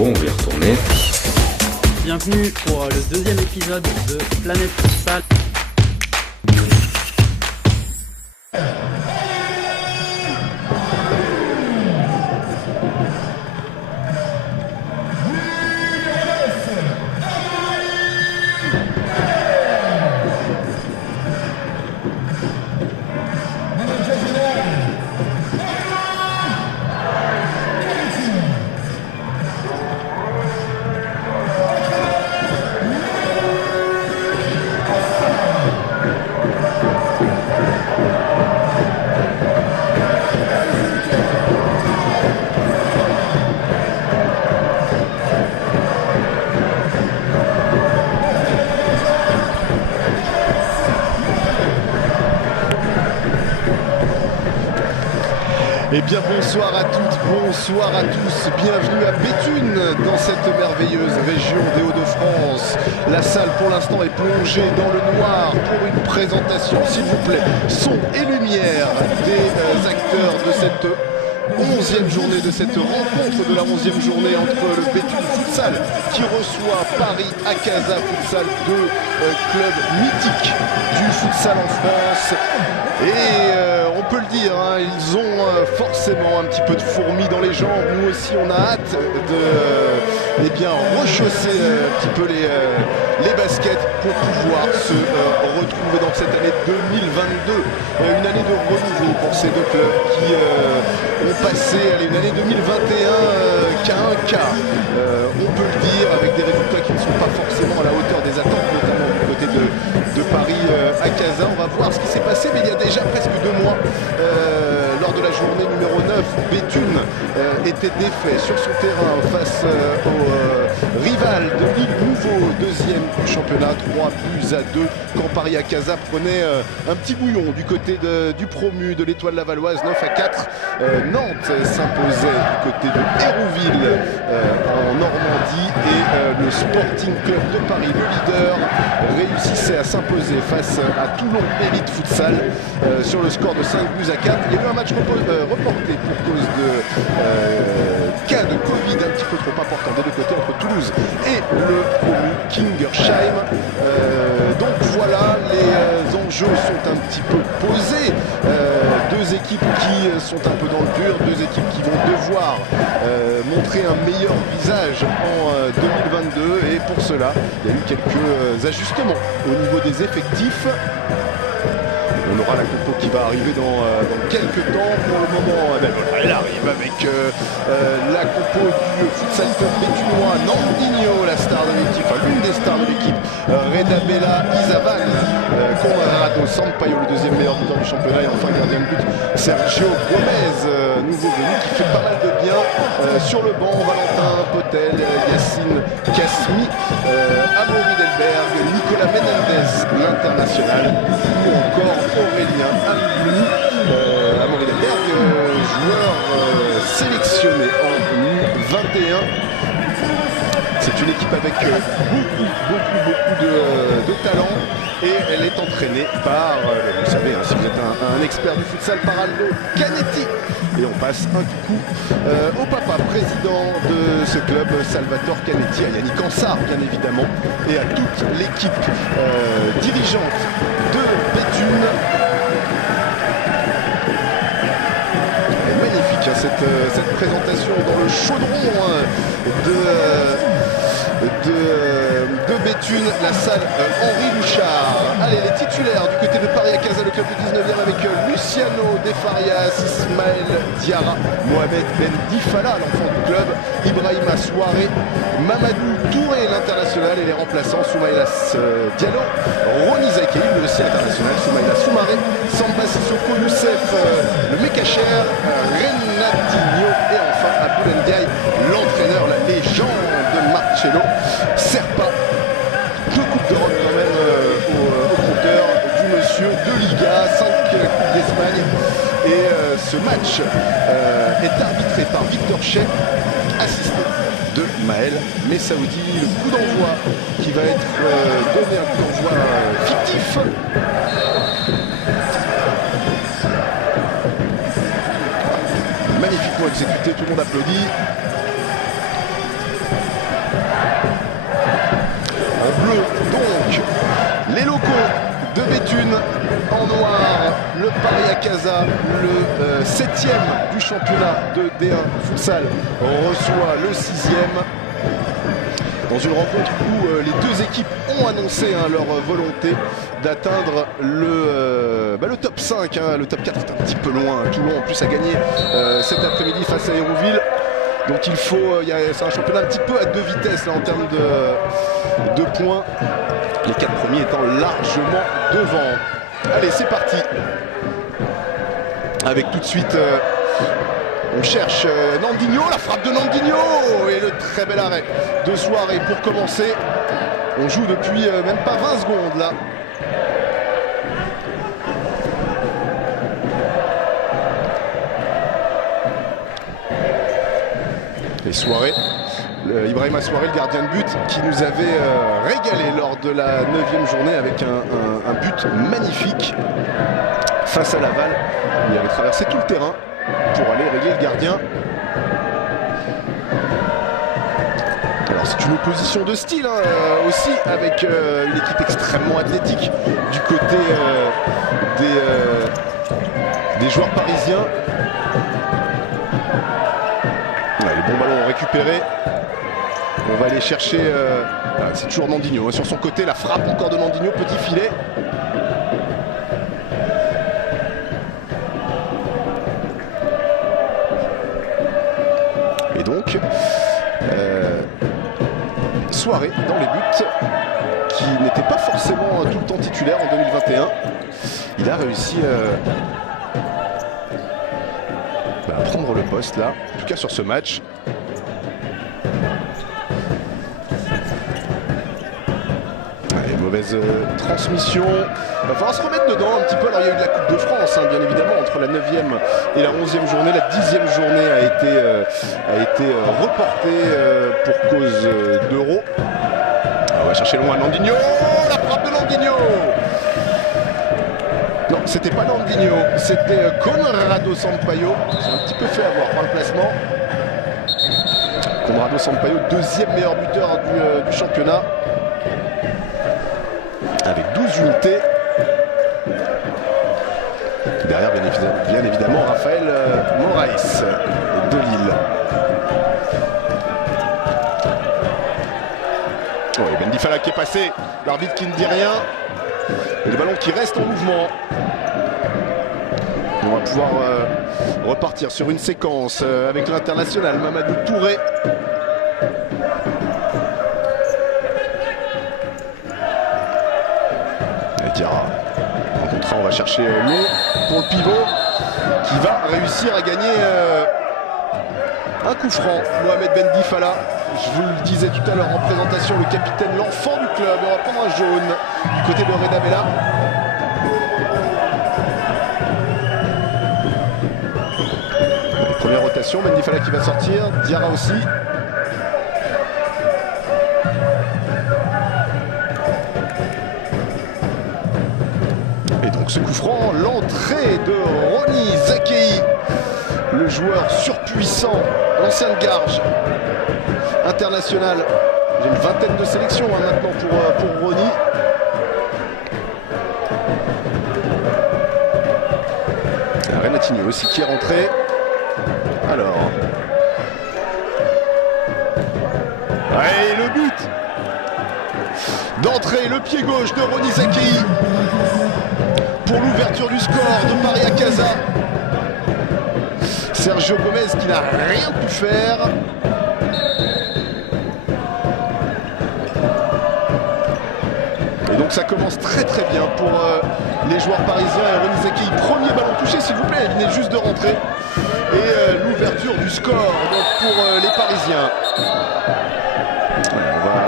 0, on va y retourner. Bienvenue pour le deuxième épisode de Planète Futsal. Eh bien bonsoir à toutes, bonsoir à tous, bienvenue à Béthune dans cette merveilleuse région des Hauts-de-France. La salle pour l'instant est plongée dans le noir pour une présentation, s'il vous plaît, son et lumière des acteurs de cette 11e journée, de cette rencontre de la 11e journée entre le Béthune Futsal qui reçoit Paris Akaza Futsal, deux clubs mythiques du futsal en France. Et on peut le dire, hein, ils ont forcément un petit peu de fourmis dans les jambes. Nous aussi, on a hâte de rechausser un petit peu les baskets pour pouvoir se retrouver dans cette année 2022. Une année de renouveau pour ces deux clubs qui ont passé une année 2021 qu'à un quart. On peut le dire, avec des résultats qui ne sont pas forcément à la hauteur des attentes, notamment du côté de Paris Akaza. On va voir ce qui s'est passé, mais il y a déjà presque 2 mois, lors de la journée numéro 9, Béthune était défait sur son terrain face au rival de Lille Nouveau, deuxième du championnat, 3-2 quand Paris Akaza prenait un petit bouillon du côté du promu de l'Étoile Lavalloise, 9-4. Nantes s'imposait du côté de Hérouville en Normandie et le Sporting Club de Paris, le leader, réussissait à s'imposer face à Toulon Élite Futsal sur le score de 5-4. Il y a eu un match reporté pour cause de cas de Covid un petit peu trop important des deux côtés entre Toulouse et le promu Kingersheim. Donc voilà, les enjeux sont un petit peu posés. Deux équipes qui sont un peu dans le dur, deux équipes qui vont devoir montrer un meilleur visage en 2022 et pour cela, il y a eu quelques ajustements au niveau des effectifs. On aura la compo qui va arriver dans quelques temps. Pour le moment, elle arrive avec la compo du futsal club béthunois, Nandinho, la star de l'équipe, enfin l'une des stars de l'équipe, Reda Bella, Isavan, Conrado Sampaio, le deuxième meilleur buteur du championnat, et enfin gardien de but, Sergio Gomez, nouveau venu, qui fait pas mal de bien sur le banc. Valentin Potel, Yacine Kasmi, Amaury Delberg, Nicolas Menendez, l'international, ou encore Aurélien Amblou, Amaury Delberg, joueur sélectionné en 21. C'est une équipe avec beaucoup de talent et elle est entraînée par, vous savez, hein, si vous êtes un expert du futsal, par Aldo Canetti. Et on passe un coup au papa président de ce club, Salvatore Canetti, à Yannick Ansart bien évidemment, et à toute l'équipe dirigeante de Béthune. Magnifique hein, cette présentation dans le chaudron de Béthune, la salle Henri Louchard. Allez, les titulaires du côté de Paris Akaza, le club du 19e, avec Luciano De Farias, Ismaël Diarra, Mohamed Ben Difala, l'enfant du club, Ibrahima Souaré, Mamadou Touré, l'international, et les remplaçants Soumaïlas Diallo, Roni Zakei, le aussi international, Soumaïla Soumaré, Samba Sissoko Youssef, le Mekacher, Renatinho, et enfin Abdoul Ndiaye, l'entraîneur, la légende de Marcello Serpa. 2 coupes d'Europe quand même au compteur du monsieur, 2 Ligas, 5 coupes d'Espagne. Et ce match est arbitré par Victor Chet, assisté de Maël Messaoudi. Le coup d'envoi qui va être donné, un coup d'envoi fictif. Magnifiquement exécuté, tout le monde applaudit. en noir, le Paria Casa, le 7e du championnat de D1 futsal, reçoit le 6e. Dans une rencontre où les deux équipes ont annoncé leur volonté d'atteindre le top 5, le top 4 est un petit peu loin. Toulon en plus a gagné cet après-midi face à Hérouville. Donc il faut, c'est un championnat un petit peu à deux vitesses là, en termes de points. Les 4 premiers étant largement devant. Allez, c'est parti. Avec tout de suite, on cherche Nandinho, la frappe de Nandinho et le très bel arrêt de Soirée pour commencer. On joue depuis même pas 20 secondes là. Et Soirée, Ibrahima Soirée, le gardien de but, qui nous avait régalé lors de la 9e journée avec un but magnifique face à Laval. Il avait traversé tout le terrain pour aller régler le gardien. Alors c'est une opposition de style aussi, avec une équipe extrêmement athlétique du côté des joueurs parisiens. Les bons ballons récupérés. On va aller chercher, c'est toujours Nandinho sur son côté, la frappe encore de Nandinho, petit filet. Et donc, Soirée dans les buts, qui n'était pas forcément tout le temps titulaire en 2021. Il a réussi à prendre le poste là, en tout cas sur ce match. Allez, mauvaise transmission. Il va falloir se remettre dedans un petit peu. Alors il y a eu de la Coupe de France, bien évidemment, entre la 9e et la 11e journée. La 10e journée a été reportée pour cause d'Euro. On va chercher loin Nandinho. La frappe de Nandinho. Non, c'était pas Nandinho, c'était Conrado Sampaio. Il s'est un petit peu fait avoir par le placement. Conrado Sampaio, 2e meilleur buteur du championnat, avec 12 unités. Derrière, bien évidemment, Raphaël Moraes de Lille. Oh, et Ben Difala qui est passé, l'arbitre qui ne dit rien. Et le ballon qui reste en mouvement. On va pouvoir repartir sur une séquence avec l'international Mamadou Touré. Et Diarra. En contrat, on va chercher long pour le pivot qui va réussir à gagner un coup franc. Mohamed Ben Difala. Je vous le disais tout à l'heure en présentation, le capitaine, l'enfant du club. On va prendre un jaune du côté de Reda Bella. Première rotation, Ben Difala qui va sortir, Diarra aussi. Et donc ce coup franc, l'entrée de Ronny Zakei, le joueur surpuissant, l'ancien de Garges, international. J'ai une vingtaine de sélections maintenant pour Ronny. Renatinho aussi qui est rentré. Alors. Allez, le but d'entrée, le pied gauche de Ronny Zakei pour l'ouverture du score de Paria Casa. Sergio Gomez qui n'a rien pu faire. Et donc ça commence très très bien pour les joueurs parisiens. Et Ronny Zakei, premier ballon touché s'il vous plaît, il venait juste de rentrer. Et l'ouverture du score donc pour les Parisiens. On va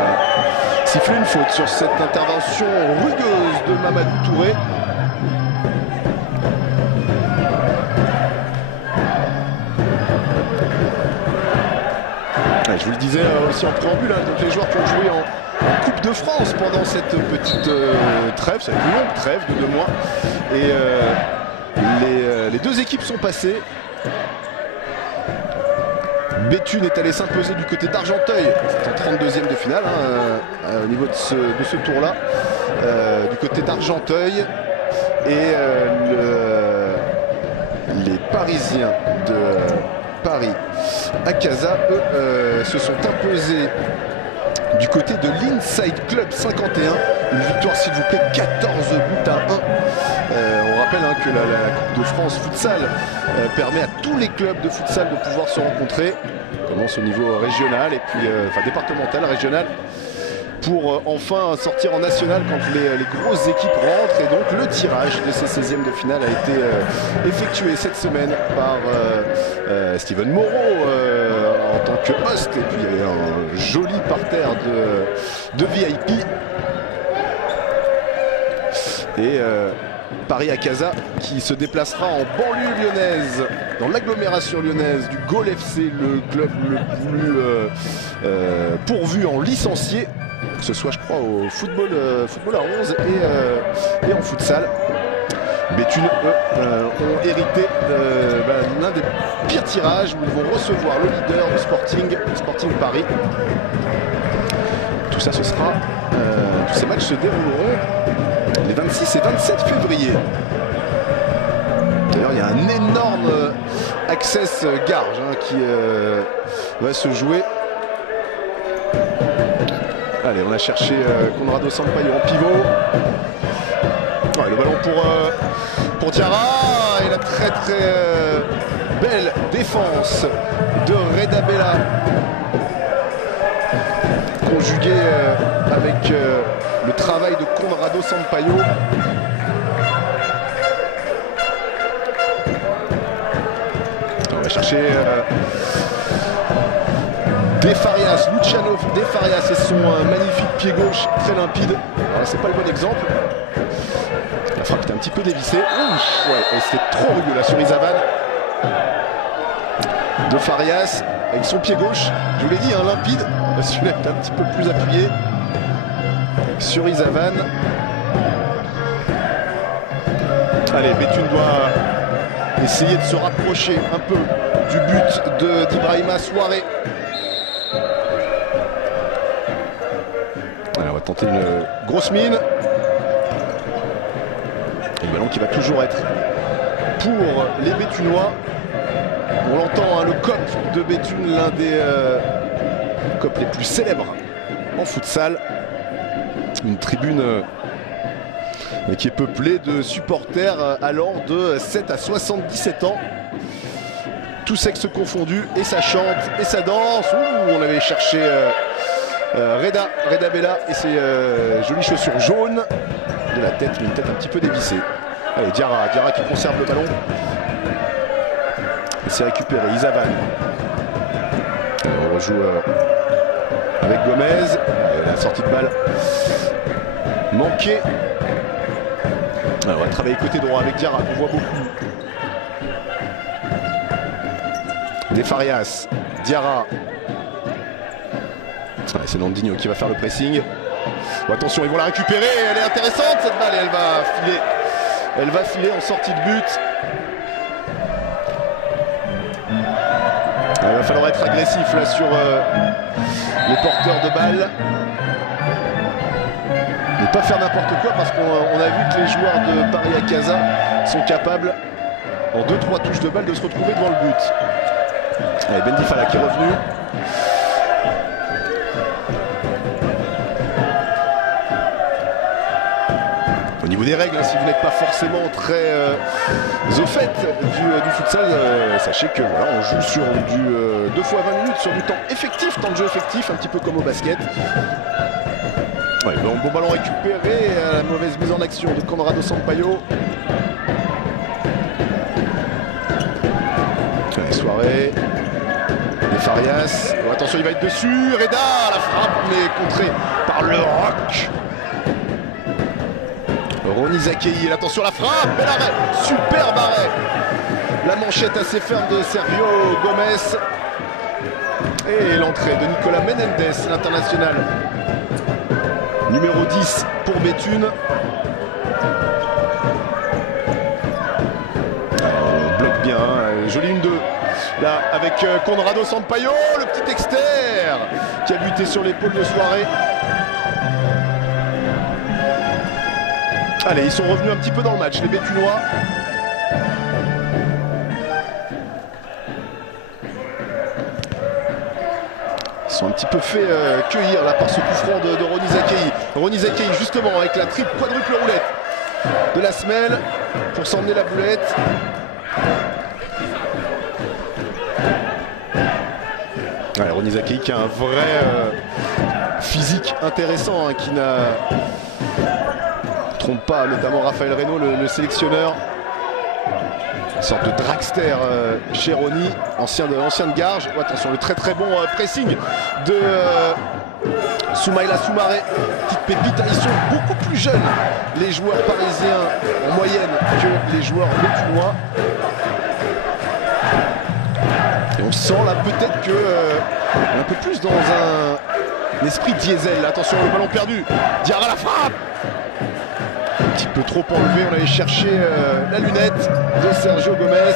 siffler une faute sur cette intervention rugueuse de Mamadou Touré. Je vous le disais aussi en préambule, donc les joueurs qui ont joué en Coupe de France pendant cette petite trêve, c'est une longue trêve de 2 mois. Et les deux équipes sont passées. Béthune est allé s'imposer du côté d'Argenteuil, c'est en 32e de finale au niveau de ce tour-là. Du côté d'Argenteuil, Et les Parisiens de Paris Akaza, eux, se sont imposés du côté de l'Inside Club 51. Une victoire, s'il vous plaît, 14 buts à 1. On rappelle que la Coupe de France Futsal permet à tous les clubs de futsal de pouvoir se rencontrer. On commence au niveau régional et puis départemental, régional, pour enfin sortir en national quand les grosses équipes rentrent. Et donc le tirage de ces 16e de finale a été effectué cette semaine par Steven Moreau en tant que host. Et puis il y avait un joli parterre de VIP. Et Paris Akaza qui se déplacera en banlieue lyonnaise, dans l'agglomération lyonnaise, du Gol FC, le club le plus pourvu en licenciés, que ce soit je crois au football à 11 et en futsal. Béthune, eux, ont hérité l'un des pires tirages où ils vont recevoir le leader du Sporting Paris. Tout ça, ce sera, tous ces matchs se dérouleront les 26 et 27 février. D'ailleurs, il y a un énorme Access Garges qui va se jouer. Allez, on a cherché Conrado Sampaio en pivot. Ouais, le ballon pour Diarra et la très belle défense de Reda Bella, conjuguée avec le travail de Conrado Sampaio. On va chercher De Farias, Luciano De Farias et son magnifique pied gauche très limpide. Alors c'est pas le bon exemple. La frappe est un petit peu dévissée. Ouf, ouais, et c'était trop rugueux là sur Izavan. De Farias avec son pied gauche, je vous l'ai dit, limpide. Celui-là est un petit peu plus appuyé sur Izavan. Allez, Béthune doit essayer de se rapprocher un peu du but d'Ibrahima Souaré. Allez, on va tenter une grosse mine. Et le ballon qui va toujours être pour les Béthunois. On l'entend, le COP de Béthune, l'un des COP les plus célèbres en futsal. Une tribune qui est peuplée de supporters allant de 7 à 77 ans. Tous sexes confondus, et ça chante et ça danse. Ouh, on avait cherché Reda Bella et ses jolies chaussures jaunes. De la tête, mais une tête un petit peu dévissée. Allez, Diarra qui conserve le ballon. Et c'est récupéré, Izavan. On rejoue avec Gomez. Et la sortie de balle manquée. Alors, on va travailler côté droit avec Diarra, qu'on voit beaucoup. De Farias, Diarra. C'est Landinho qui va faire le pressing. Bon, attention, ils vont la récupérer. Elle est intéressante cette balle et elle va filer en sortie de but. Il va falloir être agressif là sur les porteurs de balles. Ne pas faire n'importe quoi parce qu'on a vu que les joueurs de Paris Akaza sont capables en 2-3 touches de balle de se retrouver devant le but. Allez, Bendifala qui est revenu. Au niveau des règles, si vous n'êtes pas forcément très au fait du futsal, sachez que voilà, on joue sur du 2 fois 20 minutes sur du temps effectif, temps de jeu effectif, un petit peu comme au basket. Ouais, bon ballon récupéré, la mauvaise mise en action de Conrado Sampaio. Allez, Souaré. De Farias. Oh, attention, il va être dessus. Reda, la frappe, mais contrée par le rock. Ronny Zakei, attention la frappe, bel arrêt, superbe arrêt. La manchette assez ferme de Sergio Gomez. Et l'entrée de Nicolas Menendez, l'international. Numéro 10 pour Béthune. On bloque bien, jolie 1-2. Là, avec Conrado Sampaio, le petit externe qui a buté sur l'épaule de Souaré. Allez, ils sont revenus un petit peu dans le match, les Béthunois. Ils sont un petit peu fait cueillir là par ce coup franc de Ronny Zakei. Ronny Zakei justement avec la quadruple roulette de la semelle pour s'emmener la boulette. Ouais, Ronny Zakei qui a un vrai physique intéressant, hein, qui n'a trompe pas notamment Raphaël Reynaud, le sélectionneur. Une sorte de dragster chez Ronny, ancien de Garges. Oh, attention, le très très bon pressing de Soumaïla Soumaré. Petite pépite, ils sont beaucoup plus jeunes, les joueurs parisiens en moyenne, que les joueurs béthunois. Et on sent là peut-être que un peu plus dans un esprit diesel. Attention, le ballon perdu. Diarra la frappe. Un petit peu trop enlevé, on allait chercher la lunette de Sergio Gomez.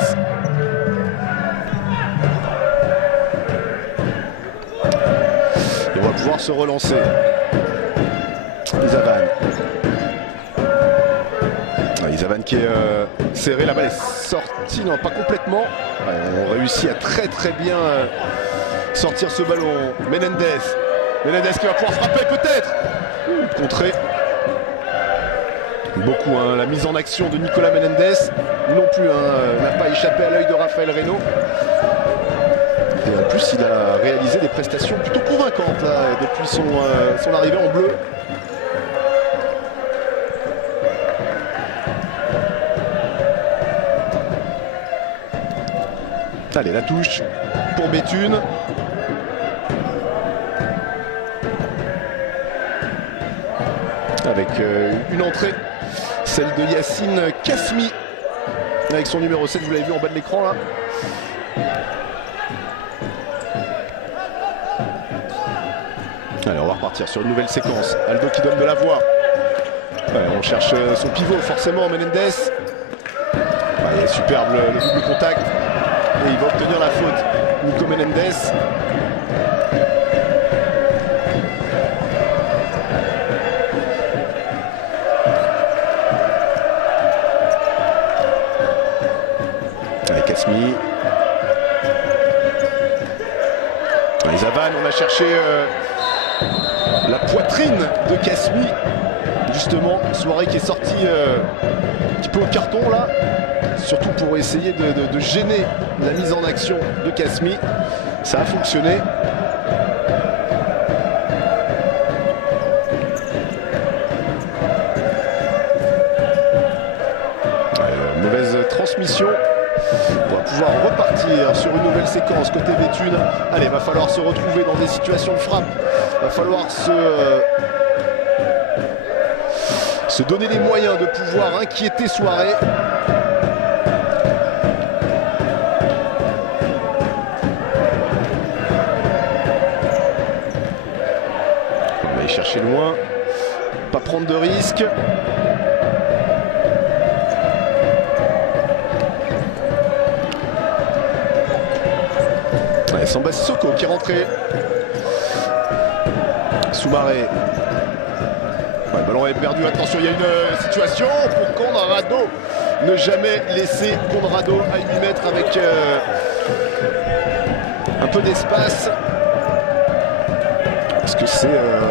Et on va pouvoir se relancer. Izavan. Izavan qui est serré, la balle est sortie, non pas complètement. Ouais, on réussit à très très bien sortir ce ballon. Menendez qui va pouvoir frapper peut-être. Contré. Beaucoup, hein, la mise en action de Nicolas Menendez non plus, hein, n'a pas échappé à l'œil de Raphaël Reynaud. Et en plus il a réalisé des prestations plutôt convaincantes là, depuis son arrivée en bleu. Allez, la touche pour Béthune. Avec une entrée, celle de Yacine Kasmi, avec son numéro 7, vous l'avez vu en bas de l'écran là. Allez, on va repartir sur une nouvelle séquence. Aldo qui donne de la voix. Allez, on cherche son pivot, forcément, Menendez. Allez, superbe le double contact. Et il va obtenir la faute. Nico Menendez. Kasmi. Izavan, on a cherché la poitrine de Kasmi. Justement, soirée qui est sortie un petit peu au carton là. Surtout pour essayer de gêner la mise en action de Kasmi. Ça a fonctionné. Mauvaise transmission. On va pouvoir repartir sur une nouvelle séquence côté Béthune. Allez, va falloir se retrouver dans des situations de frappe. Va falloir se donner les moyens de pouvoir inquiéter Soirée. On va aller chercher loin. Pas prendre de risques. Samba Sissoko qui est rentré. Soumaré. Ouais, le ballon est perdu. Attention, il y a une situation pour Conrado. Ne jamais laisser Conrado à 8 mètres avec un peu d'espace. Parce que c'est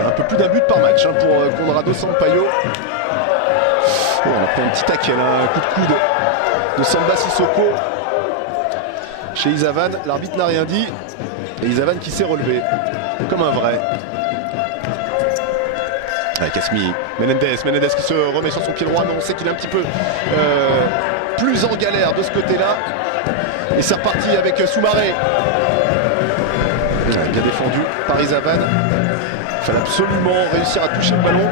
un peu plus d'un but par match, hein, pour Conrado Sampaio. Oh, on a pris un petit taquet là, un coup de coude de Samba Sissoko. Chez Izavan, l'arbitre n'a rien dit. Et Izavan qui s'est relevé comme un vrai. Avec Kasmi, Menendez qui se remet sur son pied droit, mais on sait qu'il est un petit peu plus en galère de ce côté-là. Et c'est reparti avec Soumaré. Bien défendu par Izavan. Il fallait absolument réussir à toucher le ballon.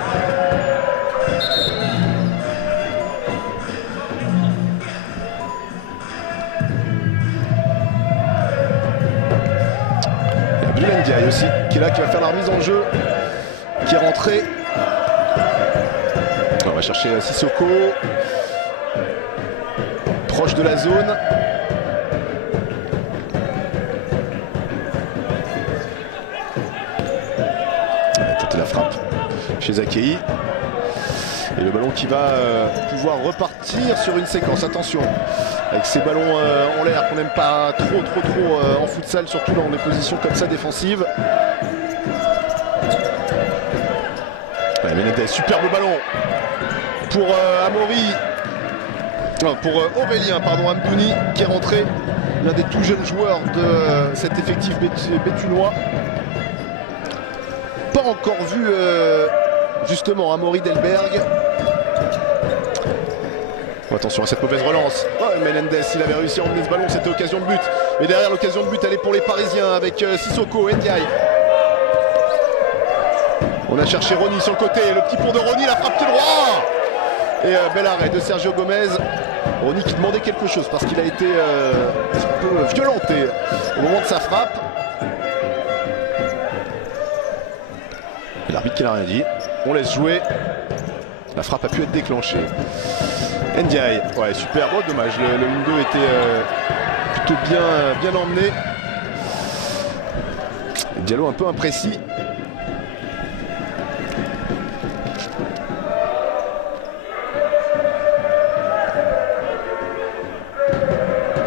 Ndiaye aussi, qui est là, qui va faire la remise en jeu, qui est rentré. On va chercher Sissoko, proche de la zone. On va tenter la frappe chez Zakei. Et le ballon qui va pouvoir repartir sur une séquence. Attention, avec ces ballons en l'air qu'on n'aime pas trop en futsal, surtout dans des positions comme ça défensives. Ouais, Menendez, superbe ballon pour Amaury. Non, pour Aurélien, pardon, Amdouni, qui est rentré, l'un des tout jeunes joueurs de cet effectif béthunois. Pas encore vu justement Amaury Delberg. Oh, attention à cette mauvaise relance. Oh, Menendez, il avait réussi à emmener ce ballon, c'était occasion de but. Mais derrière l'occasion de but, elle est pour les Parisiens avec Sissoko, Ndiaye. On a cherché Rony sur le côté, le petit pont de Rony, la frappe pied droit. Et bel arrêt de Sergio Gomez. Rony qui demandait quelque chose parce qu'il a été un petit peu violenté au moment de sa frappe. L'arbitre qui n'a rien dit. On laisse jouer. La frappe a pu être déclenchée. Ndiaye, ouais, super. Oh, dommage, le 1-2 était plutôt bien emmené. Diallo un peu imprécis.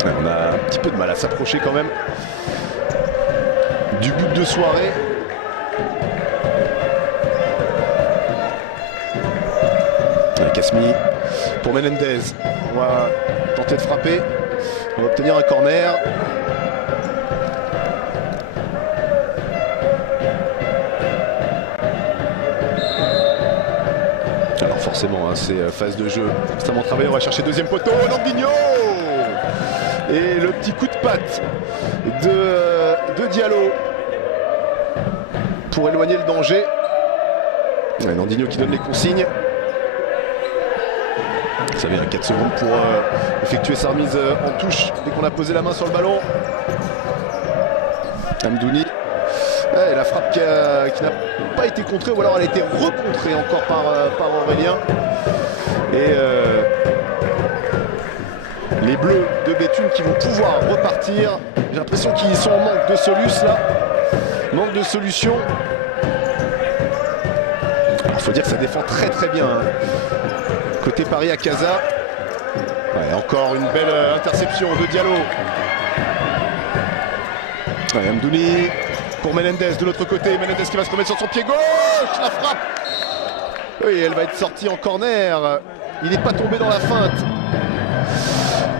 Ouais, on a un petit peu de mal à s'approcher quand même du but de soirée. Kasmi pour Menendez. On va tenter de frapper. On va obtenir un corner. Alors forcément, hein, c'est phase de jeu extrêmement travaillé. On va chercher deuxième poteau. Nandinho. Et le petit coup de patte de Diallo pour éloigner le danger. Et Nandinho qui donne les consignes. Vous savez, 4 secondes pour effectuer sa remise en touche dès qu'on a posé la main sur le ballon. Amdouni. Et la frappe qui n'a pas été contrée, ou alors elle a été recontrée encore par Aurélien. Et les Bleus de Béthune qui vont pouvoir repartir. J'ai l'impression qu'ils sont en manque de solution là. Manque de solution. Il faut dire que ça défend très bien. Hein. Côté Paris à Casa. Ouais, encore une belle interception de Diallo. Ouais, Amdouni pour Menendez de l'autre côté. Menendez qui va se remettre sur son pied gauche. La frappe. Oui, elle va être sortie en corner. Il n'est pas tombé dans la feinte.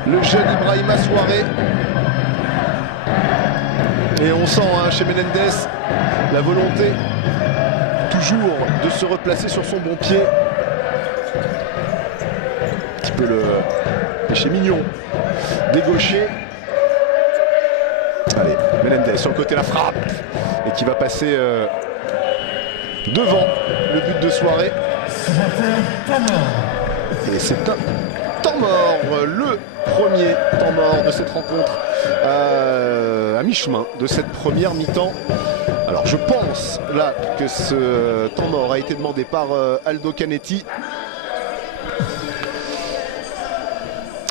Le jeune Ibrahima Souaré. Et on sent hein, chez Menendez la volonté toujours de se replacer sur son bon pied. Le péché mignon des gauchers. Allez, Menendez sur le côté, la frappe et qui va passer devant le but de soirée. Et c'est un temps mort, le premier temps mort de cette rencontre à mi-chemin de cette première mi-temps. Alors je pense là que ce temps mort a été demandé par Aldo Canetti.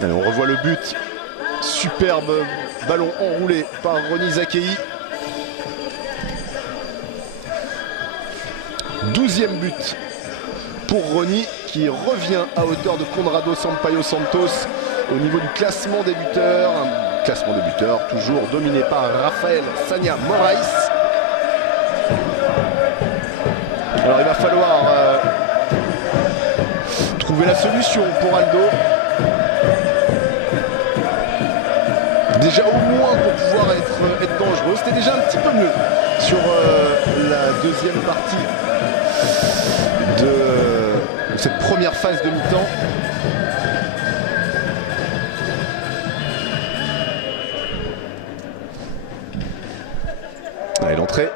Allez, on revoit le but. Superbe ballon enroulé par Rony Zakei. 12e but pour Rony qui revient à hauteur de Conrado Sampaio Santos au niveau du classement des buteurs. Un classement des buteurs toujours dominé par Rafael Sagna Moraes. Alors il va falloir trouver la solution pour Aldo. Déjà au moins pour pouvoir être dangereux. C'était déjà un petit peu mieux sur la deuxième partie de cette première phase de mi-temps. Allez, l'entrée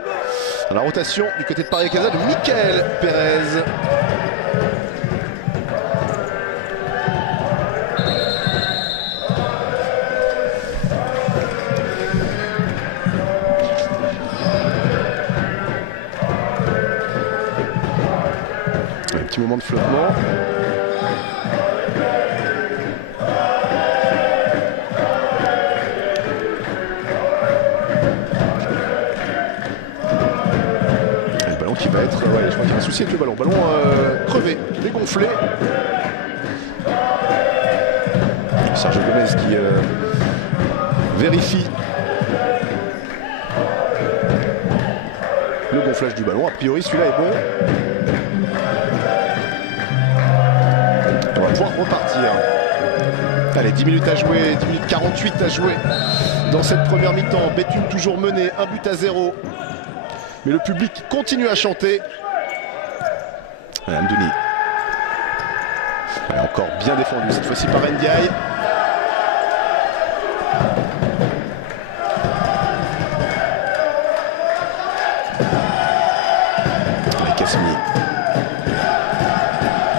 dans la rotation du côté de Paris Casa de Michael Pérez. Petit moment de flottement. Le ballon qui va va être... ouais, je crois qu'il y a un souci avec le ballon. Ballon crevé, dégonflé. Sergio Gomez qui vérifie le gonflage du ballon. A priori, celui-là est bon. On va pouvoir repartir. Allez, 10 minutes à jouer, 10 minutes 48 à jouer dans cette première mi-temps. Béthune toujours mené, 1-0. Mais le public continue à chanter. Amdouni. Encore bien défendu cette fois-ci par Ndiaye. Kasmi.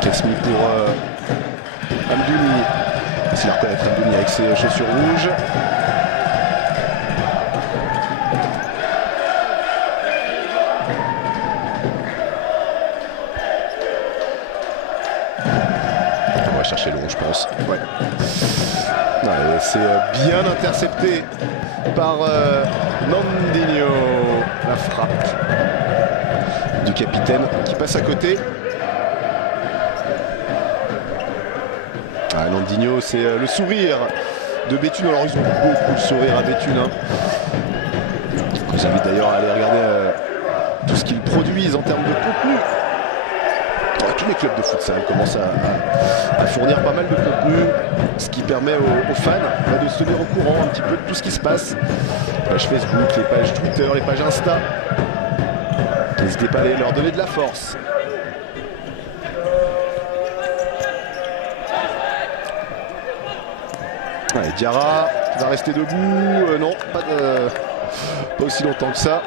Kasmi pour Amdouni. S'il la reconnaître Amdouni avec ses chaussures rouges. On va chercher long, je pense. Ouais. C'est bien intercepté par Nandinho. La frappe du capitaine qui passe à côté. Nandinho, c'est le sourire de Béthune. Alors ils ont beaucoup de sourire à Béthune. Je vous invite d'ailleurs à aller regarder tout ce qu'ils produisent en termes de contenu. Tous les clubs de futsal commencent à fournir pas mal de contenu, ce qui permet aux fans de se tenir au courant un petit peu de tout ce qui se passe. Les pages Facebook, les pages Twitter, les pages Insta. N'hésitez pas à aller leur donner de la force. Allez, Diarra qui va rester debout. Non, pas aussi longtemps que ça.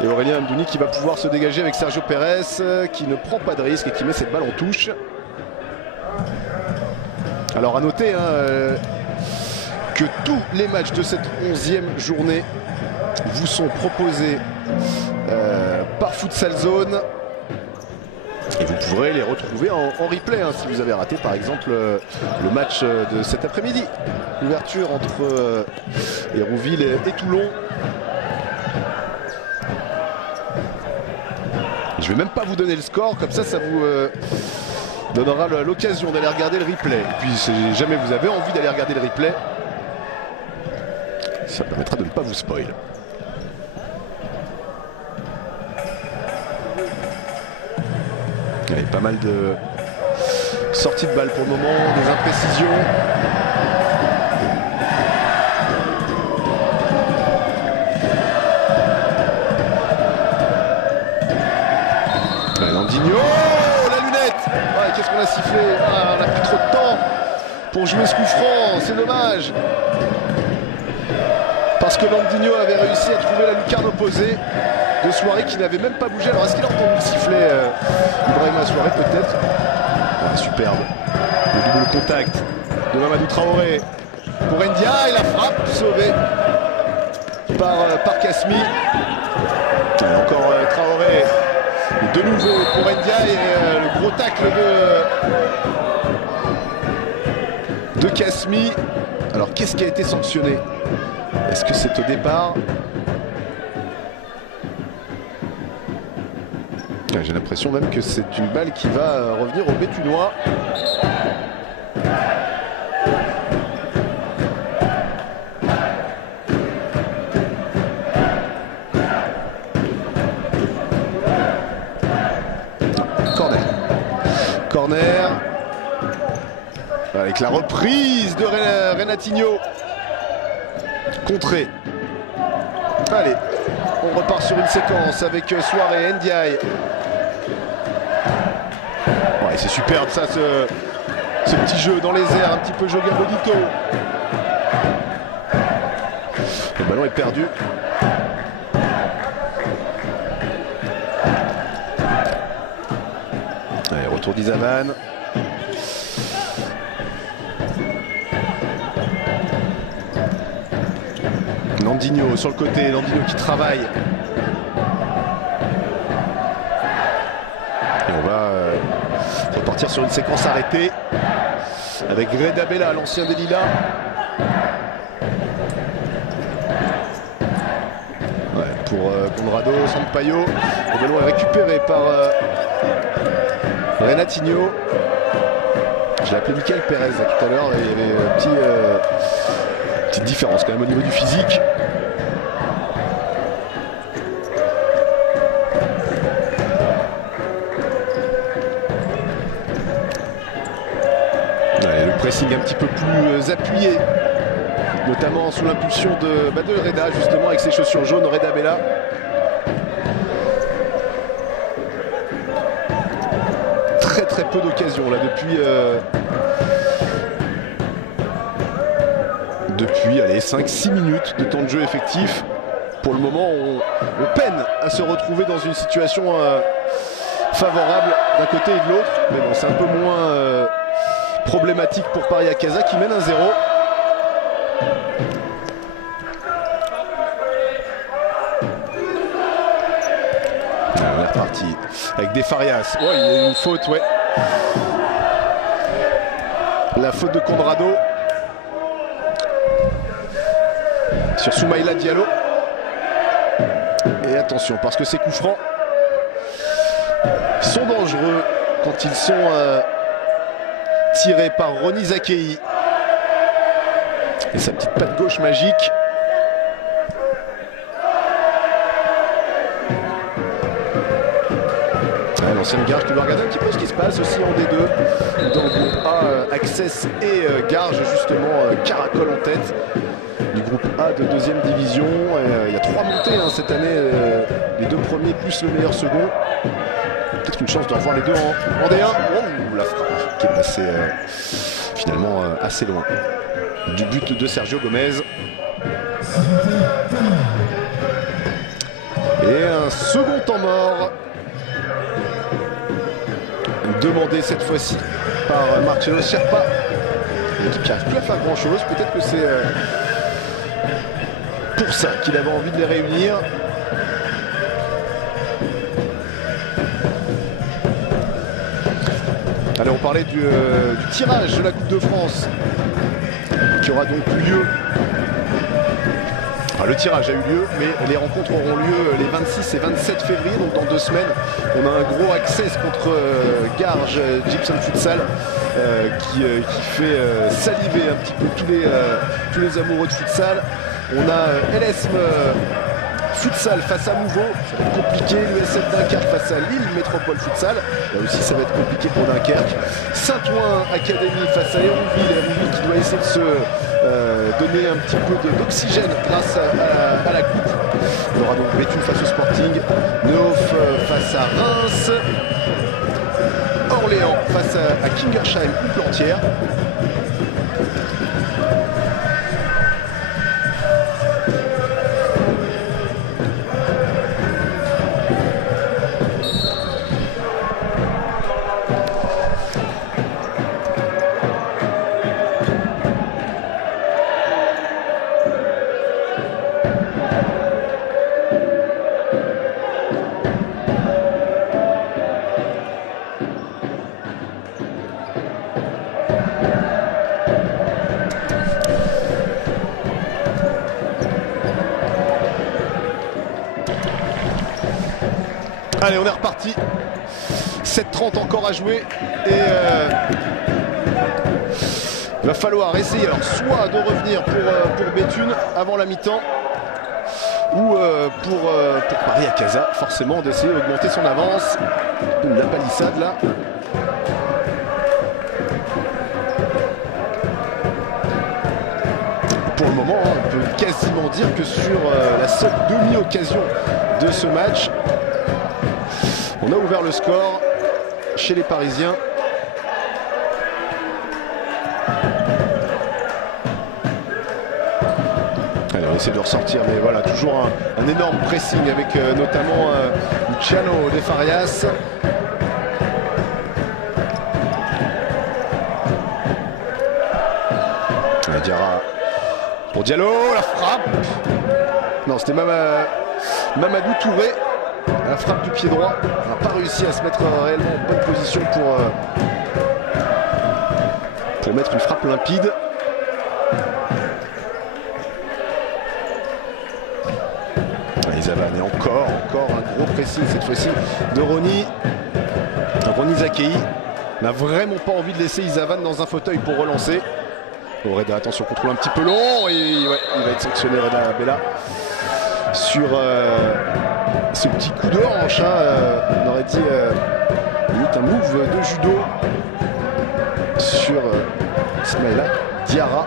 Et Aurélien Amdouni qui va pouvoir se dégager avec Sergio Pérez qui ne prend pas de risque et qui met cette balle en touche. Alors à noter que tous les matchs de cette 11e journée vous sont proposés par Futsal Zone. Et vous pourrez les retrouver en replay si vous avez raté par exemple le match de cet après-midi. L'ouverture entre Hérouville et Toulon. Je vais même pas vous donner le score, comme ça vous donnera l'occasion d'aller regarder le replay. Et puis si jamais vous avez envie d'aller regarder le replay, ça permettra de ne pas vous spoil. Il y a pas mal de sorties de balles pour le moment, des imprécisions. Nandinho, la lunette. Ouais, qu'est-ce qu'on a sifflé? On a pris trop de temps pour jouer ce coup franc, c'est dommage. Parce que Nandinho avait réussi à trouver la lucarne opposée de Soirée qui n'avait même pas bougé. Alors est-ce qu'il a entendu le sifflet Ibrahima Soirée peut-être? Superbe. Le double contact de Mamadou Traoré pour Ndiaye et la frappe sauvée par Kasmi. Et encore Traoré. De nouveau pour Ndiaye et le gros tacle de Kasmi. Alors qu'est-ce qui a été sanctionné? Est-ce que c'est au départ? J'ai l'impression même que c'est une balle qui va revenir aux Béthunois. Corner. Avec la reprise de Renatinho. Contré. Allez, on repart sur une séquence avec Soirée, Ndiaye. Ouais, c'est superbe ça, ce petit jeu dans les airs, un petit peu jeu Gabodito. Le ballon est perdu. Allez, retour d'Izaman. Nandinho sur le côté, Nandinho qui travaille. Et on va repartir sur une séquence arrêtée avec Greda Bella, l'ancien des Lilas. Ouais, pour qu'on Conrado, Sampaio. Le ballon est récupéré par Renatinho. Je l'ai appelé Michael Pérez tout à l'heure et il y avait une petite différence quand même au niveau du physique. Ouais, le pressing un petit peu plus appuyé, notamment sous l'impulsion de Reda, justement avec ses chaussures jaunes, Reda Bella. Très peu d'occasions là depuis allez, 5-6 minutes de temps de jeu effectif. Pour le moment on peine à se retrouver dans une situation favorable d'un côté et de l'autre, mais bon, c'est un peu moins problématique pour Paris-Acaza qui mène 1-0. On est reparti avec des Farias. Oh, il y a une faute, ouais. La faute de Conrado sur Soumaïla Diallo. Et attention, parce que ces coups francs sont dangereux quand ils sont tirés par Ronny Zakei. Et sa petite patte gauche magique. L'ancienne Garges qui doit regarder un petit peu ce qui se passe aussi en D2 dans le groupe A. Access et Garges justement caracole en tête du groupe A de deuxième division. Il y a 3 montées cette année, les 2 premiers plus le meilleur second. Peut-être une chance de revoir les deux en D1. Oh, la frappe qui est passée finalement assez loin du but de Sergio Gomez. Et un second temps mort demandé cette fois-ci par Marcelo Sherpa, l'équipe qui n'arrive plus à faire grand chose. Peut-être que c'est pour ça qu'il avait envie de les réunir. Allez, on parlait du tirage de la Coupe de France qui aura donc lieu. Le tirage a eu lieu, mais les rencontres auront lieu les 26 et 27 février, donc dans 2 semaines. On a un gros access contre Garges Gibson Futsal qui fait saliver un petit peu tous les amoureux de futsal. On a LSM Futsal face à Mouveau, ça va être compliqué. L'USF Dunkerque face à Lille Métropole Futsal, là aussi ça va être compliqué pour Dunkerque. Saint-Ouen Academy face à Hérouville qui doit essayer de se donner un petit peu d'oxygène grâce à la coupe. On aura donc Béthune face au Sporting, Neuf face à Reims, Orléans face à Kingersheim ou Plantière. Allez, on est reparti. 7:30 encore à jouer. Et il va falloir essayer alors soit de revenir pour Béthune avant la mi-temps, ou pour Paris-Acaza, forcément d'essayer d'augmenter son avance. La palissade là. Pour le moment, on peut quasiment dire que sur la seule demi-occasion de ce match, on a ouvert le score chez les Parisiens. Allez, on essaie de ressortir, mais voilà, toujours un énorme pressing avec notamment Luciano De Farias. Diarra pour Diallo, la frappe. Non, c'était Mamadou Touré. La frappe du pied droit. On n'a pas réussi à se mettre réellement en bonne position pour mettre une frappe limpide. Izavan et encore un gros pressing cette fois-ci de Rony Zakei. N'a vraiment pas envie de laisser Izavan dans un fauteuil pour relancer. Oh, Reda, attention, contrôle un petit peu long et ouais, il va être sanctionné Reda Bella sur ce petit coup de hanche. On aurait dit limite un move de judo sur Ismaïla Diarra.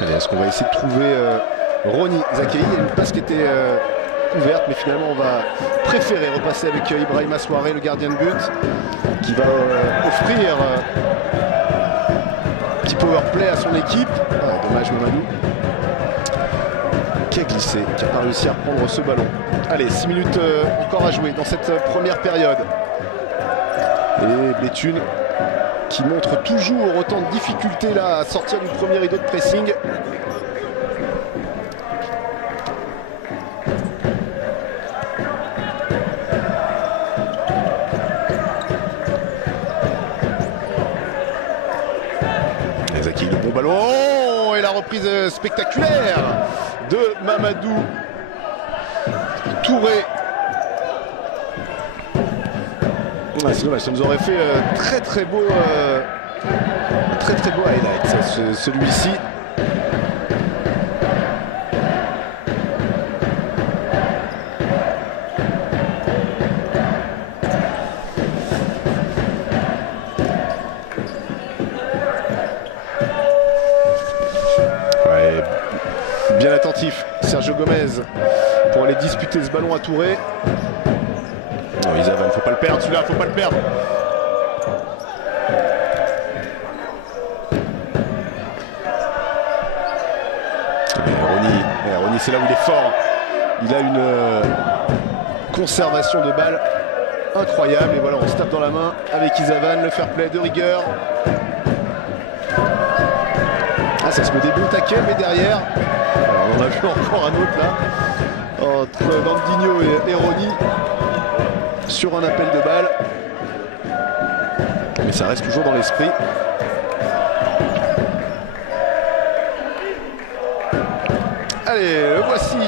Allez, est-ce qu'on va essayer de trouver Rony Zakei? Il y a une passe qui était ouverte, mais finalement on va préférer repasser avec Ibrahima Souaré, le gardien de but, qui va offrir un petit power play à son équipe. Dommage Mamadou, qui a glissé, qui n'a pas réussi à reprendre ce ballon. Allez, 6 minutes encore à jouer dans cette première période. Et Béthune qui montre toujours autant de difficultés là à sortir du premier rideau de pressing. Zakei, le bon ballon et la reprise spectaculaire de Mamadou Touré. C'est dommage, ça nous aurait fait très beau highlight celui-ci. Ouais, bien attentif Sergio Gomez pour aller disputer ce ballon à Touré. Non, Izavan, faut pas le perdre celui-là, faut pas le perdre. Rony, c'est là où il est fort. Il a une conservation de balle incroyable. Et voilà, on se tape dans la main avec Izavan, le fair play de rigueur. Ah, ça se met des bons tackles, mais derrière, alors, on en a vu encore un autre là, entre Bandinho et Rony, sur un appel de balle. Mais ça reste toujours dans l'esprit. Allez, le voici.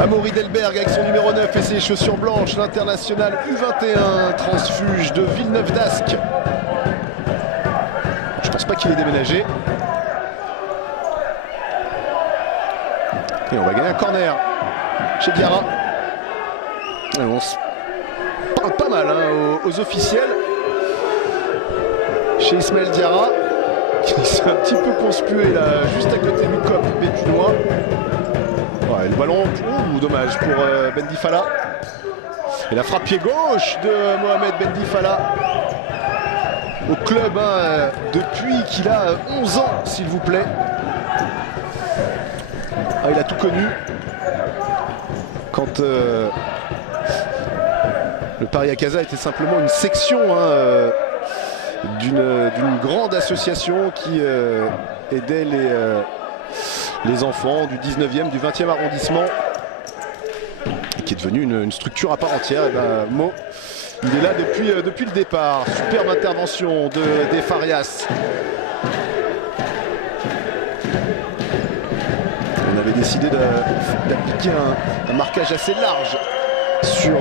Amaury Delberg avec son numéro 9 et ses chaussures blanches, l'international U21, transfuge de Villeneuve d'Ascq. Je pense pas qu'il ait déménagé. Et on va gagner un corner chez Diarra. Et on se parle pas mal aux officiels. Chez Ismaël Diarra, qui s'est un petit peu conspué là, juste à côté du cop béthunois. Ouais, le ballon, dommage pour Bendifala. Et la frappe pied gauche de Mohamed Bendifala. Au club depuis qu'il a 11 ans, s'il vous plaît. Ah, il a tout connu. Quand le Paris Casa était simplement une section d'une grande association qui aidait les enfants du 19e, du 20e arrondissement, et qui est devenue une structure à part entière. Et ben, Mo, il est là depuis le départ. Superbe intervention des Farias. On avait décidé d'appliquer un marquage assez large sur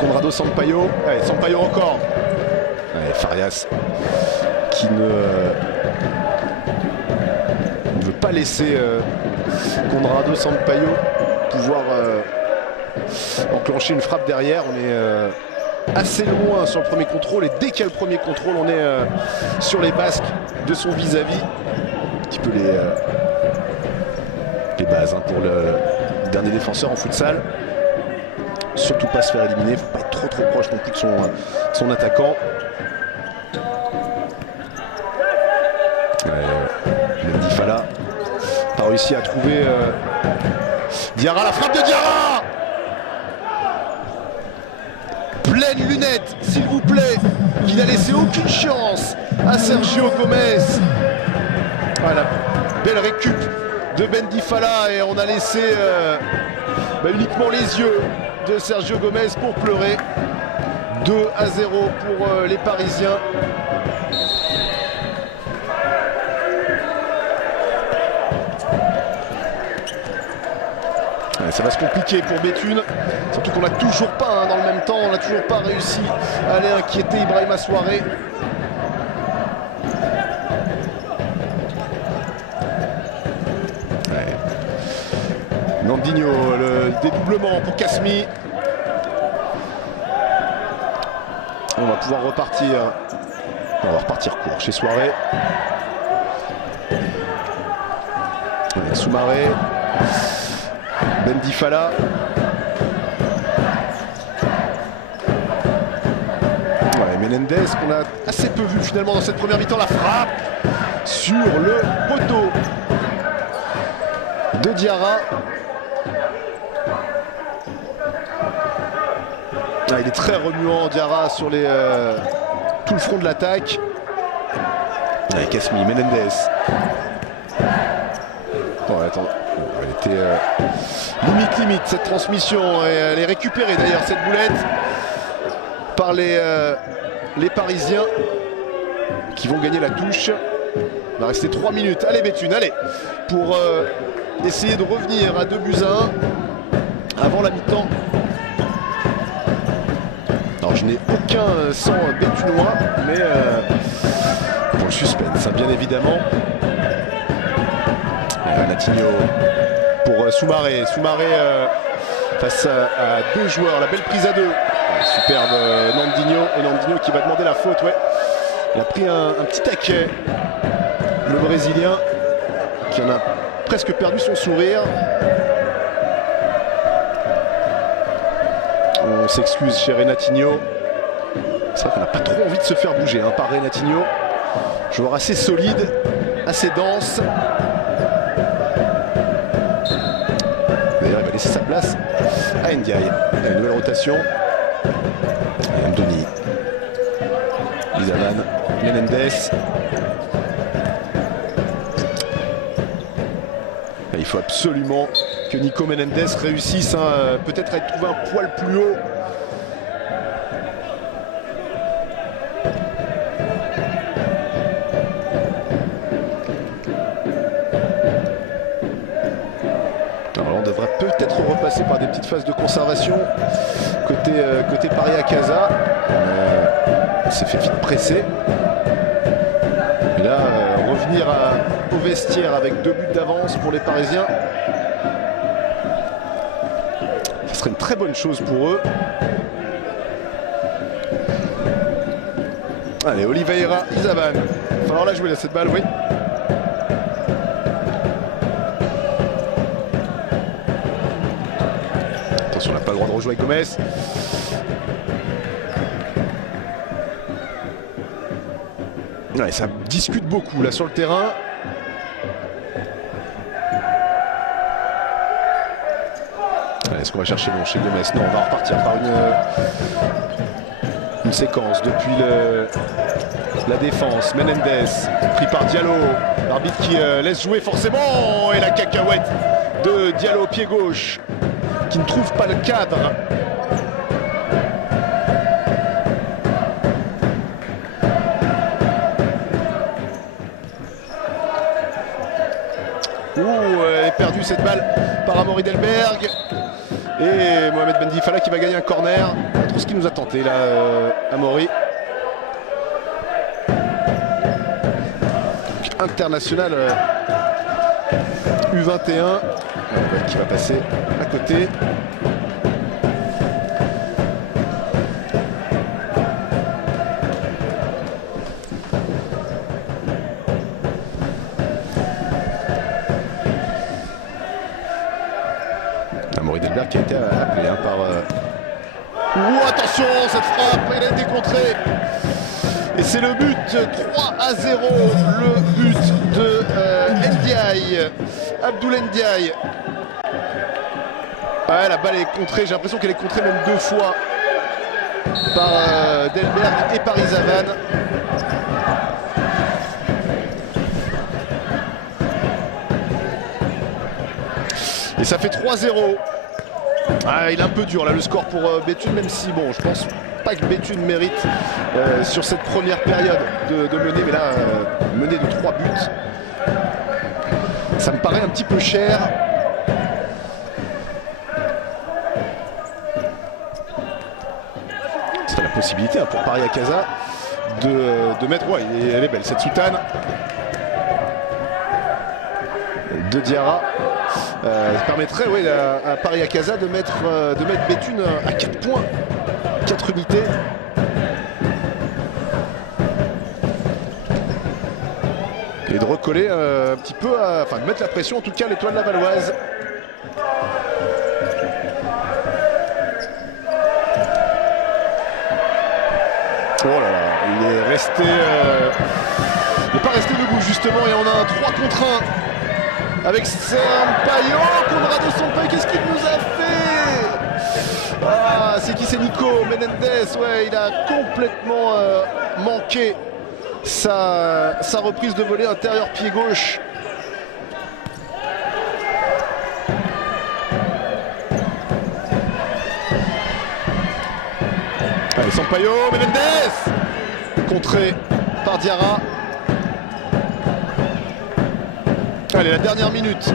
Conrado Sampaio. Allez, Sampaio encore. Allez, Farias qui ne veut pas laisser Conrado Sampaio pouvoir enclencher une frappe derrière. On est assez loin sur le premier contrôle, et dès qu'il y a le premier contrôle, on est sur les basques de son vis-à-vis. Un petit peu les bases pour le dernier défenseur en futsal. Surtout pas se faire éliminer, faut pas être trop proche non plus de son attaquant. Bendifala pas réussi à trouver Diarra, la frappe de Diarra, pleine lunette s'il vous plaît. Il n'a laissé aucune chance à Sergio Gomez. Voilà, belle récup de Bendifala, et on a laissé uniquement les yeux de Sergio Gomez pour pleurer. 2-0 pour les Parisiens. Ouais, ça va se compliquer pour Béthune, surtout qu'on n'a toujours pas, dans le même temps, on n'a toujours pas réussi à aller inquiéter Ibrahima Souaré. Ouais. Nandinho, le dédoublement pour Kasmi. On va pouvoir repartir. On va repartir court chez Souaré. Soumaré. Bendifala. Ouais, Menendez qu'on a assez peu vu finalement dans cette première mi-temps. La frappe sur le poteau de Diarra. Ah, il est très remuant Diarra sur les, tout le front de l'attaque. Avec Kasmi, Menendez. Oh, attends. Elle était limite cette transmission et elle est récupérée d'ailleurs cette boulette par les Parisiens qui vont gagner la touche. Il va rester 3 minutes. Allez Béthune, allez, pour essayer de revenir à 2-1 avant la mi-temps. Alors je n'ai aucun sang béthunois, mais pour le suspense, hein, bien évidemment. Natinho pour Soumaré. Soumaré face à 2 joueurs. La belle prise à 2. Ouais, superbe Nandinho. Et Nandinho qui va demander la faute. Ouais. Il a pris un petit taquet. Le Brésilien qui en a presque perdu son sourire. On s'excuse chez Renatinho. C'est vrai qu'on n'a pas trop envie de se faire bouger par Renatinho. Joueur assez solide, assez dense. D'ailleurs, il va laisser sa place à Ndiaye. Une nouvelle rotation. Andoni. Lizavan. Menendez. Il faut absolument que Nico Menendez réussisse peut-être à être trouvé un poil plus haut. Alors là, on devrait peut-être repasser par des petites phases de conservation côté Paris à Casa. On s'est fait vite presser. Et là, revenir au vestiaire avec 2 buts d'avance pour les Parisiens. Ce serait une très bonne chose pour eux. Allez, Oliveira, Lizavan. Il va falloir la jouer là, cette balle, oui. Attention, on n'a pas le droit de rejouer avec Gomez. Ouais, ça discute beaucoup là sur le terrain. Est-ce qu'on va chercher long chez Gomez? Non, on va repartir par une séquence depuis la défense. Menendez pris par Diallo. L'arbitre qui laisse jouer forcément. Et la cacahuète de Diallo pied gauche qui ne trouve pas le cadre. Elle est perdue cette balle par Amaury Delberg. Et Mohamed Bendifala qui va gagner un corner. Pas trop ce qui nous a tenté là, Amaury. International U21 qui va passer à côté. Amaury Delberg qui a été appelé par... attention, cette frappe, elle a été contrée. Et c'est le but 3-0, le but de Ndiaye, Abdoul Ndiaye. Ouais, la balle est contrée, j'ai l'impression qu'elle est contrée même 2 fois par Delberg et par Lizavan. Et ça fait 3-0. Ah, il est un peu dur là le score pour Béthune, même si bon, je pense pas que Béthune mérite sur cette première période de mener, mais là mener de 3 buts, ça me paraît un petit peu cher. possibilité pour Pariacaza de mettre. Ouais, elle est belle cette soutane de Diarra. Ça permettrait à Pariacaza de mettre Béthune à 4 points, 4 unités. Et de recoller un petit peu, enfin de mettre la pression en tout cas à l'Étoile Lavalloise. Oh là là, il est resté, il n'est pas resté debout justement, et on a un 3 contre 1 avec Sampaio. Conrado Sampaio, qu'est-ce qu'il nous a fait? Ah, c'est qui? C'est Nico Menendez. Ouais, il a complètement manqué sa reprise de volée intérieur pied gauche. Allez, Sampaio, Menendez, contré par Diarra. Allez, la dernière minute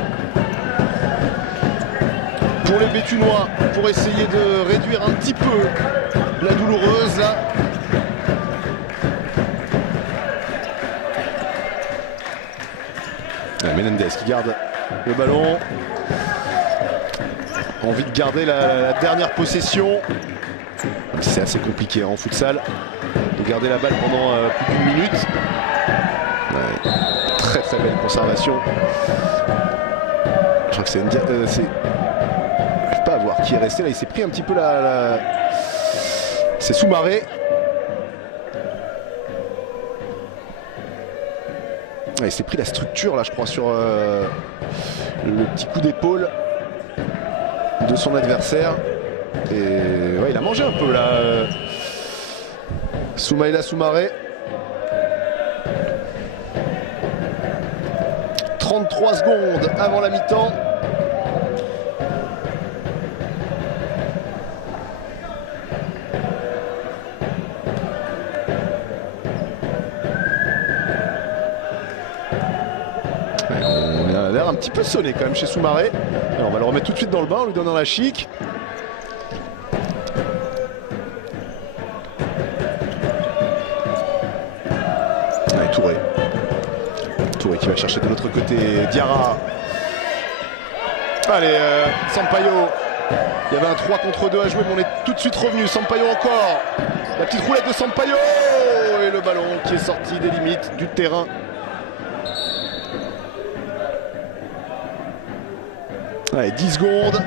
pour les Béthunois, pour essayer de réduire un petit peu la douloureuse là. Menendez qui garde le ballon. Envie de garder la dernière possession. C'est assez compliqué en futsal de garder la balle pendant plus d'une minute. Ouais, très très belle conservation. Je crois que c'est je n'arrive pas à voir qui est resté là. Il s'est pris un petit peu c'est Soumaré. Il s'est pris la structure là, je crois, sur le petit coup d'épaule de son adversaire. Et ouais, il a mangé un peu là, Soumaïla Soumaré. 33 secondes avant la mi-temps. On a l'air un petit peu sonné quand même chez Soumaré. Alors, on va le remettre tout de suite dans le bain en lui donnant la chic. Touré qui va chercher de l'autre côté Diarra. Allez, Sampaio. Il y avait un 3 contre 2 à jouer, mais on est tout de suite revenu. Sampaio encore. La petite roulette de Sampaio. Et le ballon qui est sorti des limites du terrain. Allez, 10 secondes.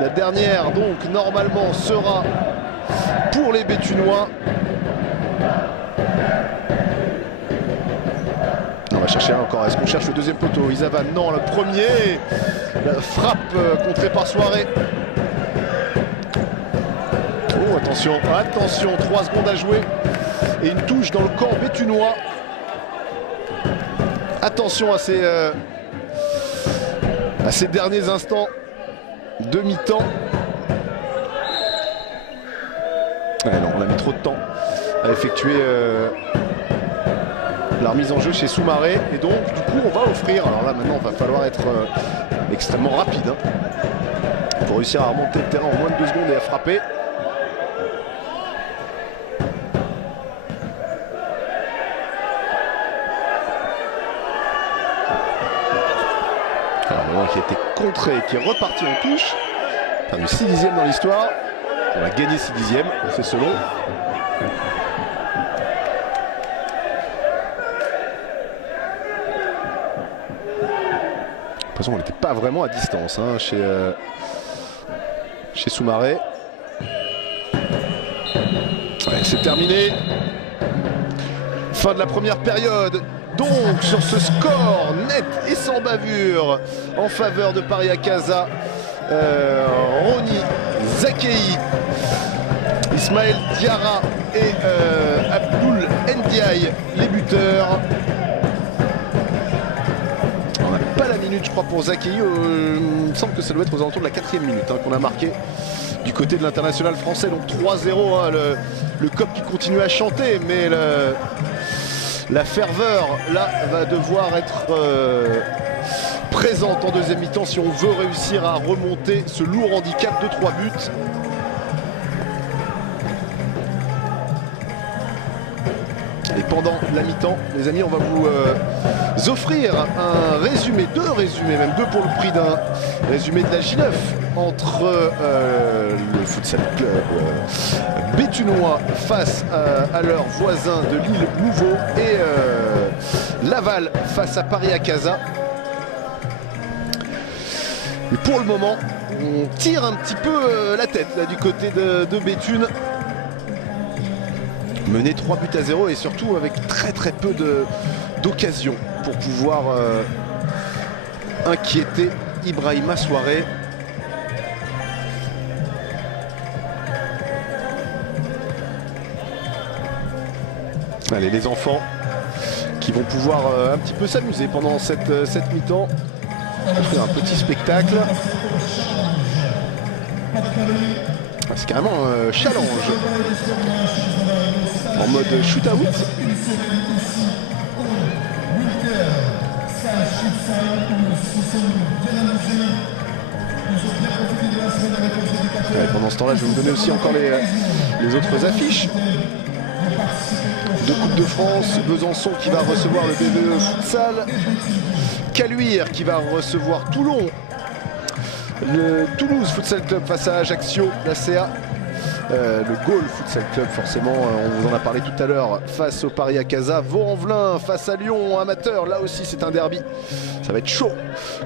La dernière, donc, normalement, sera pour les Béthunois. On va chercher encore. Est-ce qu'on cherche le deuxième poteau? Isavan, non, le premier. La frappe contrée par Soirée. Oh, attention, attention, 3 secondes à jouer. Et une touche dans le camp béthunois. Attention à ces derniers instants de mi-temps. Ouais, non, on a mis trop de temps à effectuer la remise en jeu chez Soumaré. Et donc, du coup, on va offrir. Alors là, maintenant, il va falloir être extrêmement rapide pour réussir à remonter le terrain en moins de 2 secondes et à frapper. Alors, le ballon qui a été contré, qui est reparti en touche. Perdu 6 dixièmes dans l'histoire. On a gagné 6 dixièmes, c'est selon. De toute façon, on n'était pas vraiment à distance chez Soumaré. Ouais, c'est terminé. Fin de la première période. Donc, sur ce score net et sans bavure en faveur de Pariacaza, Rony Zakei, Ismaël Diarra et Abdoul Ndiaye, les buteurs. On n'a pas la minute, je crois, pour Zakei. Il me semble que ça doit être aux alentours de la 4e minute qu'on a marqué du côté de l'international français. Donc 3-0, le COP qui continue à chanter, mais la ferveur là va devoir être présente en deuxième mi-temps si on veut réussir à remonter ce lourd handicap de 3 buts. pendant la mi-temps. Les amis, on va vous offrir un résumé, deux résumés, même deux pour le prix d'un résumé de la J9 entre le Futsal Club béthunois face à leurs voisins de l'île Nouveau et Laval face à Paris-Acaza. Et pour le moment, on tire un petit peu la tête là du côté de Béthune. Mené 3-0 et surtout avec très peu d'occasions pour pouvoir inquiéter Ibrahima Souaré. Allez, les enfants qui vont pouvoir un petit peu s'amuser pendant cette mi-temps. Un petit spectacle. C'est carrément un challenge en mode shoot-out. Ouais, pendant ce temps-là, je vais vous donner aussi encore les autres affiches. De Coupe de France, Besançon qui va recevoir le BVE Futsal, Caluire qui va recevoir Toulon, le Toulouse Futsal Club face à Ajaccio, la CA, le Gaulle Futsal Club forcément, on vous en a parlé tout à l'heure, face au Paris-Acaza, Vaux-en-Velin face à Lyon, amateur, là aussi c'est un derby, ça va être chaud.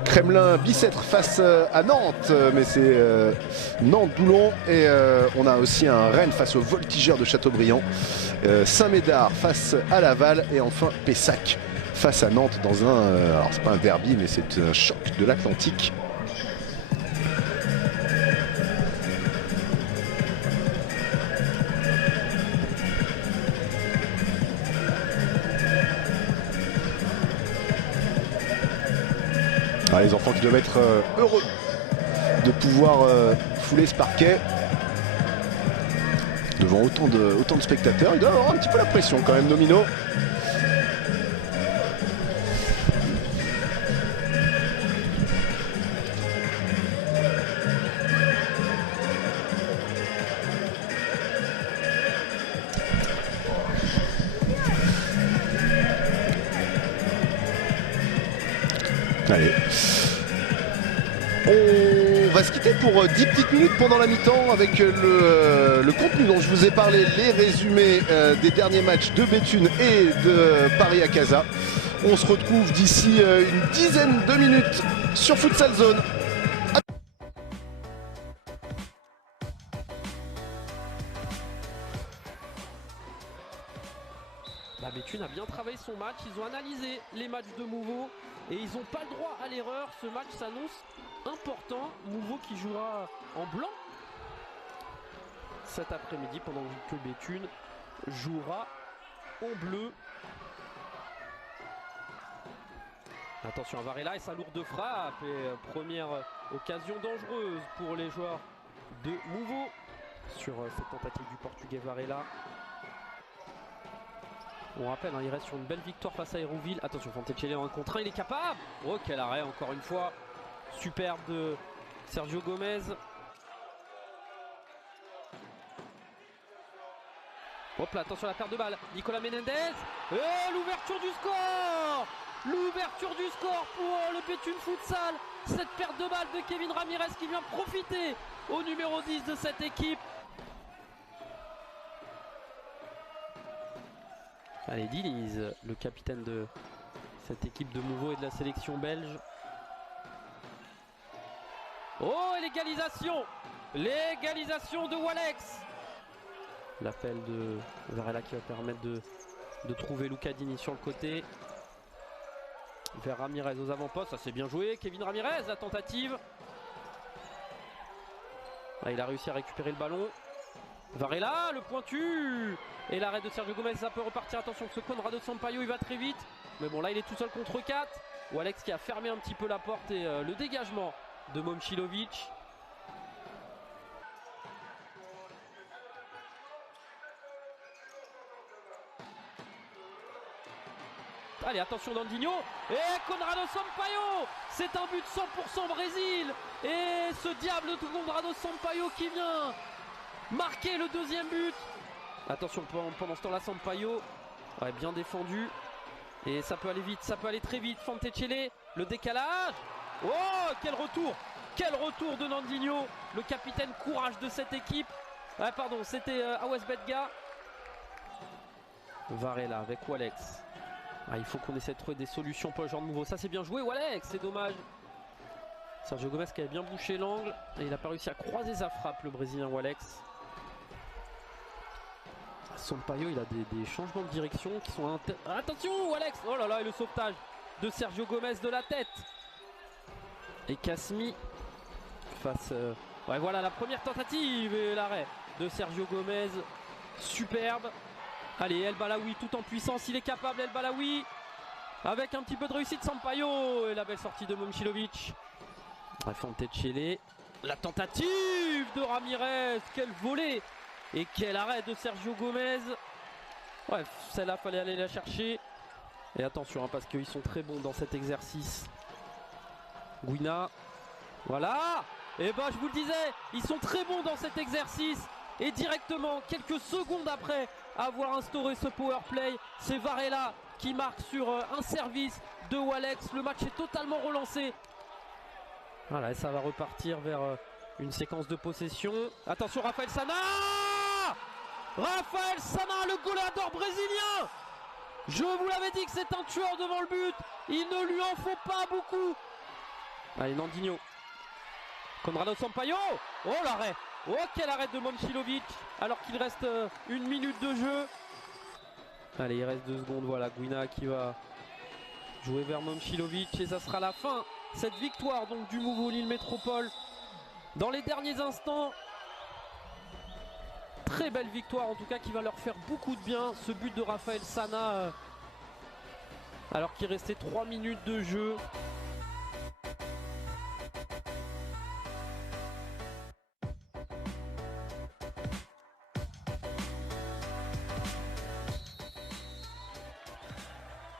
Kremlin, Bicêtre face à Nantes, mais c'est Nantes-Doulon, et on a aussi un Rennes face au Voltigeurs de Châteaubriand, Saint-Médard face à Laval, et enfin Pessac face à Nantes dans un, alors c'est pas un derby mais c'est un choc de l'Atlantique. Ah, les enfants qui doivent être heureux de pouvoir fouler ce parquet devant autant de spectateurs. Ils doivent avoir un petit peu la pression quand même, Domino. Allez, on va se quitter pour 10 petites minutes pendant la mi-temps avec le contenu dont je vous ai parlé, les résumés des derniers matchs de Béthune et de Paris-Acaza. On se retrouve d'ici une dizaine de minutes sur Futsal Zone. La Béthune a bien travaillé son match, ils ont analysé les matchs de Mouveau et ils n'ont pas le droit à l'erreur. Ce match s'annonce important. Mouveau qui jouera en blanc cet après-midi pendant que Béthune jouera en bleu. Attention à Varela et sa lourde frappe et première occasion dangereuse pour les joueurs de Mouveau sur cette tentative du Portugais Varela. On rappelle, hein, il reste sur une belle victoire face à Hérouville. Attention, Fantecelli en 1 contre 1, il est capable. Oh, quel arrêt encore une fois. Superbe de Sergio Gomez. Hop là, attention à la perte de balle. Nicolas Menendez. Et l'ouverture du score. L'ouverture du score pour le Béthune Futsal. Cette perte de balle de Kevin Ramirez qui vient profiter au numéro 10 de cette équipe. Allez, Diniz, le capitaine de cette équipe de Mouveau et de la sélection belge. Oh, et l'égalisation! L'égalisation de Walex! L'appel de Varela qui va permettre de trouver Luca Diniz sur le côté. Vers Ramirez aux avant-postes, ça c'est bien joué. Kevin Ramirez, la tentative. Ah, il a réussi à récupérer le ballon. Varela, le pointu. Et l'arrêt de Sergio Gomez, ça peut repartir. Attention, ce Conrado Sampaio, il va très vite. Mais bon, là, il est tout seul contre 4. Walex qui a fermé un petit peu la porte et le dégagement de Momcilovic. Allez, attention Dandinho. Et Conrado Sampaio. C'est un but 100% Brésil. Et ce diable de Conrado Sampaio qui vient marquer le deuxième but. Attention, pendant ce temps-là, Sampaio Ouais, bien défendu. Et ça peut aller vite, ça peut aller très vite. Fantecelli, le décalage. Oh, quel retour! Quel retour de Nandinho, le capitaine courage de cette équipe. Ah pardon, c'était Awes Bedga. Varela avec Walex. Ah, il faut qu'on essaie de trouver des solutions pour le genre de nouveau. Ça c'est bien joué Walex, c'est dommage. Sergio Gomez qui avait bien bouché l'angle. Et il n'a pas réussi à croiser sa frappe, le Brésilien Walex. Sampaio, il a des changements de direction qui sont... Attention Walex! Oh là là, et le sauvetage de Sergio Gomez de la tête. Et Kasmi face... Ouais, voilà la première tentative et l'arrêt de Sergio Gomez. Superbe. Allez, El Balaoui tout en puissance, il est capable El Balaoui. Avec un petit peu de réussite Sampaio. Et la belle sortie de Momcilovic. Fantecelli. La tentative de Ramirez. Quel volet. Et quel arrêt de Sergio Gomez. Bref, celle-là fallait aller la chercher. Et attention hein, parce qu'ils sont très bons dans cet exercice. Guina. Voilà. Et bah je vous le disais, ils sont très bons dans cet exercice. Et directement, quelques secondes après avoir instauré ce power play, c'est Varela qui marque sur un service de Walex. Le match est totalement relancé. Voilà, et ça va repartir vers une séquence de possession. Attention, Raphaël Sana! Raphaël Sana, le goleador brésilien! Je vous l'avais dit que c'est un tueur devant le but. Il ne lui en faut pas beaucoup. Allez, Nandinho. Conrado Sampaio. Oh l'arrêt. Oh quel arrêt de Momcilovic. Alors qu'il reste 1 minute de jeu. Allez, il reste 2 secondes. Voilà, Guina qui va jouer vers Momcilovic. Et ça sera la fin. Cette victoire donc du Mouveau Lille Métropole. Dans les derniers instants. Très belle victoire en tout cas qui va leur faire beaucoup de bien. Ce but de Raphaël Sana. Alors qu'il restait 3 minutes de jeu.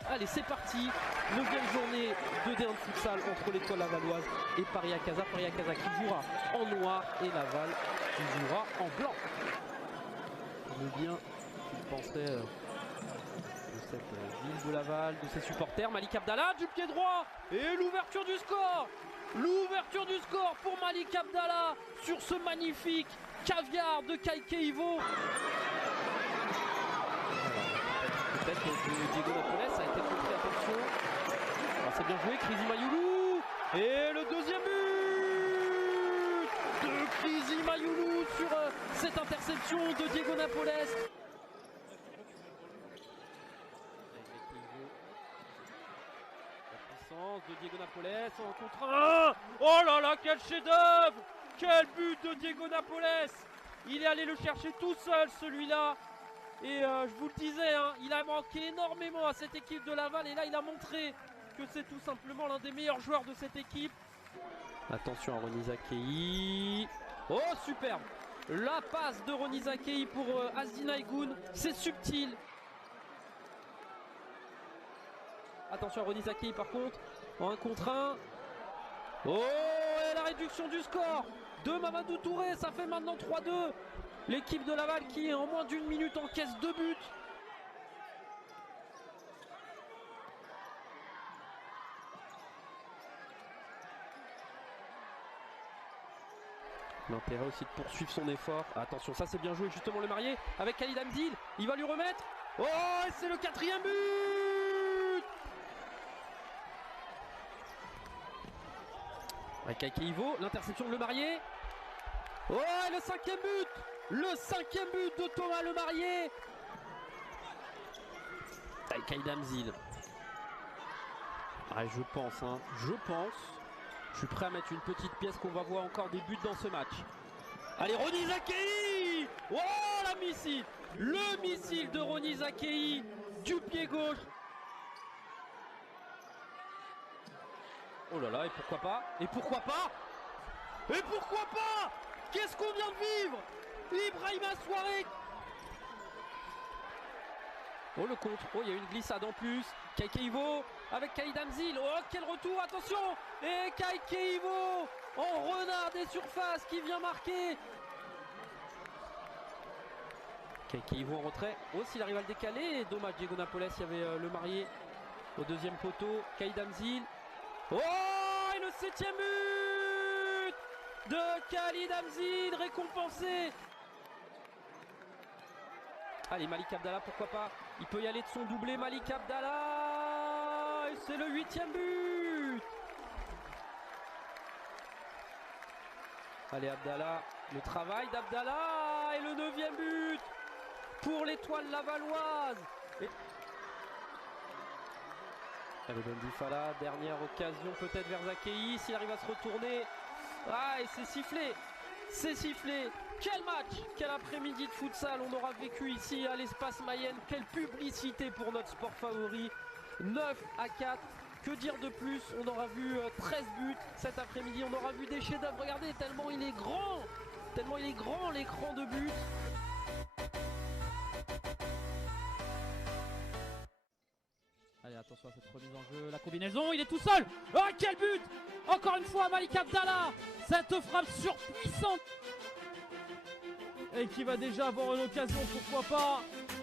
Allez, c'est parti. 9e journée de D1 de futsal entre l'étoile lavalloise et Paris Acaza. Paris Acaza qui jouera en noir et Laval qui jouera en blanc. Je bien qu'il penserait de cette ville de Laval, de ses supporters. Malik Abdallah du pied droit et l'ouverture du score. L'ouverture du score pour Malik Abdallah sur ce magnifique caviar de Kayke Ivo. Peut-être que Diego Napoles a été montré, attention. C'est bien joué, Krisi Mayoulou. Et le deuxième but de Krisi Mayoulou sur cette interception de Diego Napoles. La puissance de Diego Napoles en contre 1. Oh là là, quel chef-d'œuvre! Quel but de Diego Napoles! Il est allé le chercher tout seul celui-là. Et je vous le disais, hein, il a manqué énormément à cette équipe de Laval. Et là, il a montré que c'est tout simplement l'un des meilleurs joueurs de cette équipe. Attention à Rony Zakei. Oh, superbe! La passe de Rony Zakei pour Asdin Aygoun. C'est subtil. Attention à Rony Zakei par contre. En 1 contre 1. Oh, et la réduction du score de Mamadou Touré. Ça fait maintenant 3-2. L'équipe de Laval qui en moins d'1 minute encaisse 2 buts. L'intérêt aussi de poursuivre son effort. Attention, ça c'est bien joué justement le marié avec Khalid Hamdil. Il va lui remettre. Oh, et c'est le 4e but. Avec Kayke Ivo, l'interception de le marié. Oh, et le 5e but. Le 5e but de Thomas Lemarié. Avec Khalid Hamdil. Ah, je pense. Je suis prêt à mettre une petite pièce qu'on va voir encore des buts dans ce match. Allez, Rony Zakei. Oh, la missile. Le missile de Rony Zakei du pied gauche. Oh là là, et pourquoi pas? Et pourquoi pas? Et pourquoi pas? Qu'est-ce qu'on vient de vivre? Ibrahima Souaré. Oh, le contre. Oh, il y a une glissade en plus. Kayke Ivo avec Khalid Hamdil. Oh, quel retour, attention. Et Kayke Ivo en renard des surfaces qui vient marquer. Qui vont en retrait. Aussi, il arrive à le décaler. Dommage, Diego Napoles, il y avait le marié au deuxième poteau. Khalid Hamzil. Oh, et le 7e but de Khalid Hamzil, récompensé. Allez, Malik Abdallah, pourquoi pas. Il peut y aller de son doublé, Malik Abdallah. Et c'est le 8e but. Allez, Abdallah, le travail d'Abdallah. Et le 9e but pour l'étoile lavalloise. Allez, Bendifala, dernière occasion peut-être vers Zakei, s'il arrive à se retourner. Ah, et c'est sifflé. C'est sifflé. Quel match, quel après-midi de futsal on aura vécu ici à l'Espace Mayenne. Quelle publicité pour notre sport favori. 9-4. Que dire de plus? On aura vu 13 buts cet après-midi. On aura vu des chefs-d'œuvre. Regardez, tellement il est grand. Tellement il est grand l'écran de but. Allez, attention à cette remise en jeu, la combinaison, il est tout seul. Oh, quel but! Encore une fois, Malik Abdallah. Cette frappe surpuissante. Et qui va déjà avoir une occasion, pourquoi pas.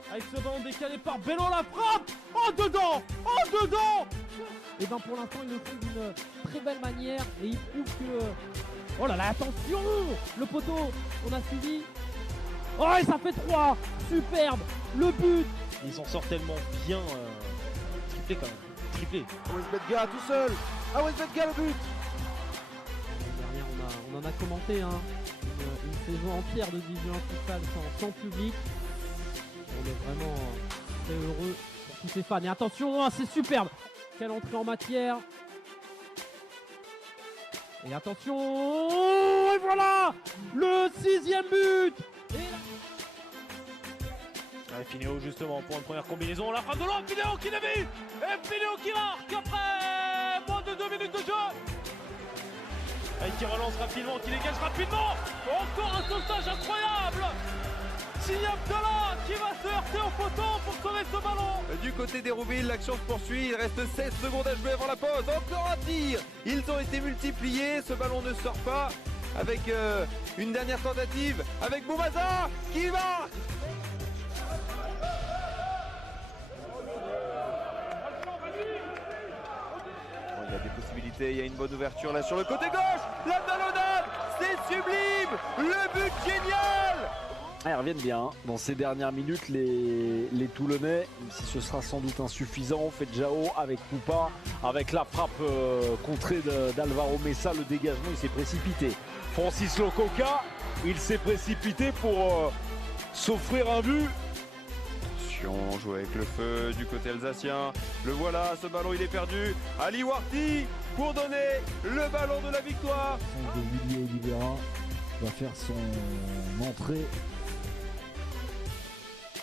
Avec ce ballon décalé par Bello, la frappe. Oh, dedans! Oh, dedans! Et bien pour l'instant, ils le font d'une très belle manière. Et ils prouvent que... Oh là là, attention! Le poteau, on a suivi. Oh, et ça fait 3. Superbe. Le but. Ils en sortent tellement bien. Triplé quand même. Triplé. Awes Bedga tout seul. Awes Bedga le but. L'année dernière, on en a commenté une saison entière de Division 1 futsal sans public. On est vraiment très heureux pour tous ces fans. Et attention, c'est superbe. Quelle entrée en matière. Et attention, et voilà le 6e but. Ouais, Finéo justement pour une première combinaison, la frappe de l'homme, Finéo qui l'a vu. Et Finéo qui marque après moins de 2 minutes de jeu. Et qui relance rapidement, qui dégage rapidement. Encore un sauvetage incroyable. Signé Abdallah qui va se heurter au poteau pour sauver ce ballon. Du côté des Roubilles, l'action se poursuit. Il reste 16 secondes à jouer avant la pause. Encore un tir. Ils ont été multipliés. Ce ballon ne sort pas. Avec une dernière tentative. Avec Boumaza qui marque. Il y a des possibilités. Il y a une bonne ouverture là sur le côté gauche. La talonnade. C'est sublime. Le but génial. Ils reviennent bien dans ces dernières minutes, les Toulonnais, même si ce sera sans doute insuffisant. Fedjao avec Poupa, avec la frappe contrée d'Alvaro Messa, le dégagement, il s'est précipité. Francis Lococa, il s'est précipité pour s'offrir un but. Attention, jouer avec le feu du côté alsacien. Le voilà, ce ballon il est perdu. Ali Warti pour donner le ballon de la victoire. De Willy Oliveira va faire son entrée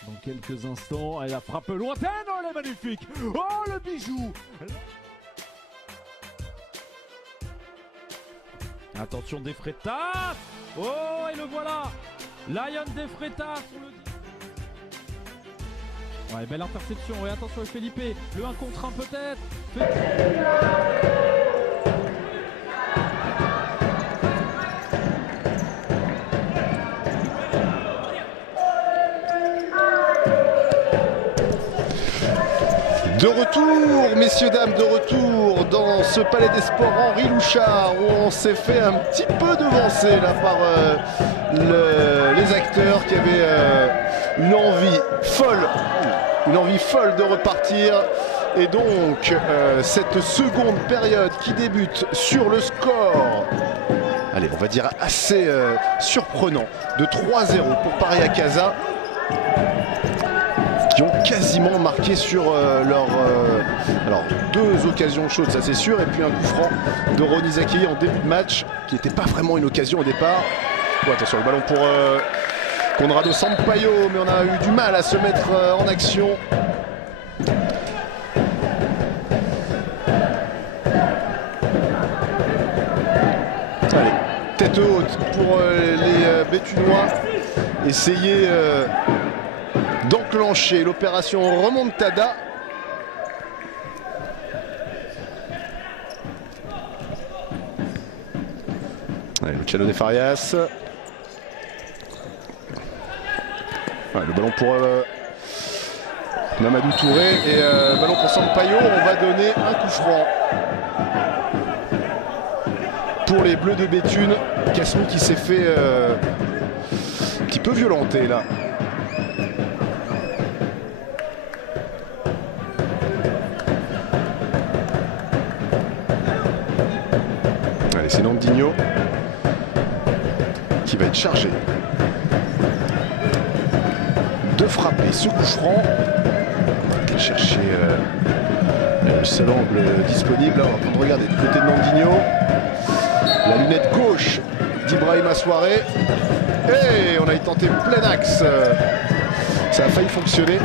dans quelques instants. Et la frappe lointaine, oh elle est magnifique. Oh le bijou. Attention des Freitas. Oh et le voilà. Lion des Freitas sur le... Ouais, belle interception. Et attention Felipe. Le 1 contre 1 peut-être. De retour, messieurs, dames, de retour dans ce Palais des Sports Henri Louchard où on s'est fait un petit peu devancer là par les acteurs qui avaient une envie folle de repartir. Et donc cette seconde période qui débute sur le score, allez, on va dire assez surprenant, de 3-0 pour Paris Acaza, qui ont quasiment marqué sur leur alors 2 occasions chaudes, ça c'est sûr, et puis un coup franc de Ronny Zakei en début de match qui n'était pas vraiment une occasion au départ. Bon, attention, le ballon pour Conrado Sampaio, mais on a eu du mal à se mettre en action. Allez, tête haute pour les Béthunois, essayer d'enclencher l'opération remontada. Allez, Luciano De Farias. Ouais, le ballon pour Mamadou Touré et ballon pour Sampaio. On va donner un coup franc pour les Bleus de Béthune. Kasmi qui s'est fait un petit peu violenter là. Allez, c'est Nandinho qui va être chargé de frapper ce coup franc. Il va chercher le seul angle disponible. Là, on va prendre regarder du côté de Nandinho. La lunette gauche d'Ibrahima Souaré. Et on a tenté plein axe. Ça a failli fonctionner.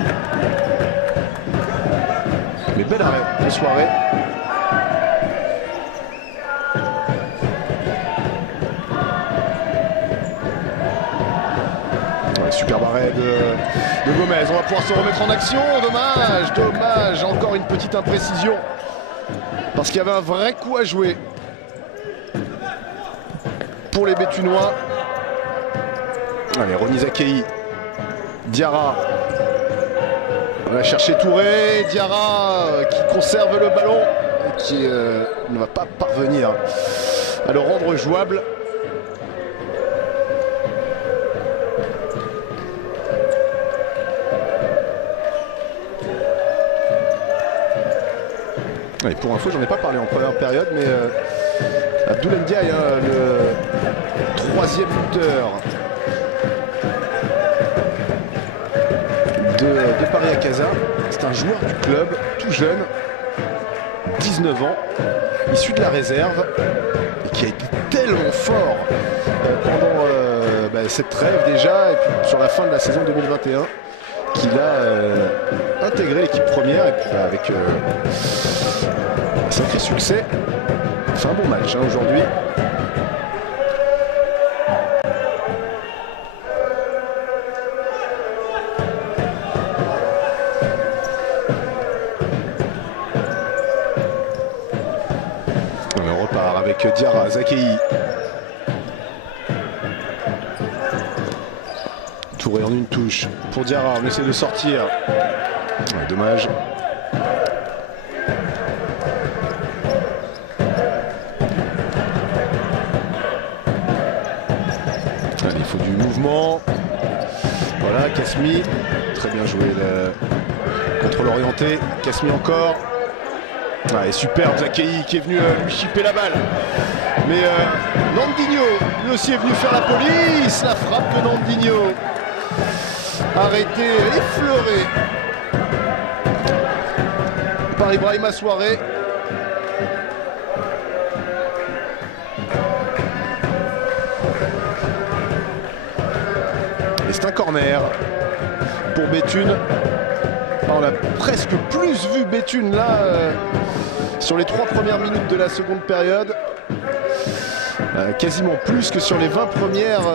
Mais bel arrêt de Souaré. Superbe arrêt de Gomez. On va pouvoir se remettre en action. Dommage, dommage. Encore une petite imprécision. Parce qu'il y avait un vrai coup à jouer pour les Béthunois. Allez, remise à Kei. Diarra. On va chercher Touré. Diarra qui conserve le ballon. Et qui ne va pas parvenir à le rendre jouable. Et pour info, j'en ai pas parlé en première période, mais Abdoul Ndiaye, le troisième buteur de Paris Acaza, c'est un joueur du club, tout jeune, 19 ans, issu de la réserve, et qui a été tellement fort pendant cette trêve déjà, et puis sur la fin de la saison 2021, qu'il a intégré l'équipe première, et puis avec un sacré succès. C'est un bon match aujourd'hui. On repart avec Diarra, Zakei. Touré en une touche pour Diarra, on essaie de sortir. Ouais, dommage. Allez, il faut du mouvement. Voilà, Kasmi. Très bien joué le contrôle orienté. Kasmi encore. Ouais, superbe Zakei qui est venu lui chipper la balle. Mais Nandinho, lui aussi est venu faire la police. La frappe de Nandinho. Arrêté, effleuré par Ibrahima Souaré. Et c'est un corner pour Béthune. On a presque plus vu Béthune là sur les 3 premières minutes de la seconde période. Quasiment plus que sur les 20 premières.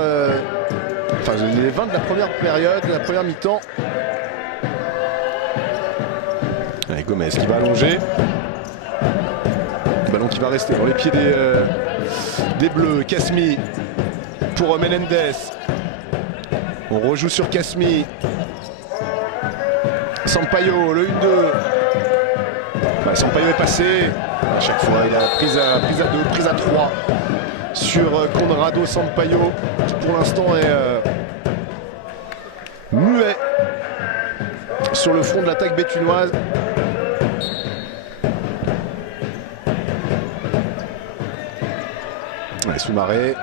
Enfin, les 20 de la première période, la première mi-temps. Allez, Gomez qui va allonger. Le ballon qui va rester dans les pieds des Bleus. Kasmi pour Menendez. On rejoue sur Kasmi. Sampaio, le 1-2. Sampaio est passé. À chaque fois, il a prise à 2, prise à 3 sur Conrado Sampaio, qui pour l'instant est muet sur le front de l'attaque béthunoise. Allez, Soumaré.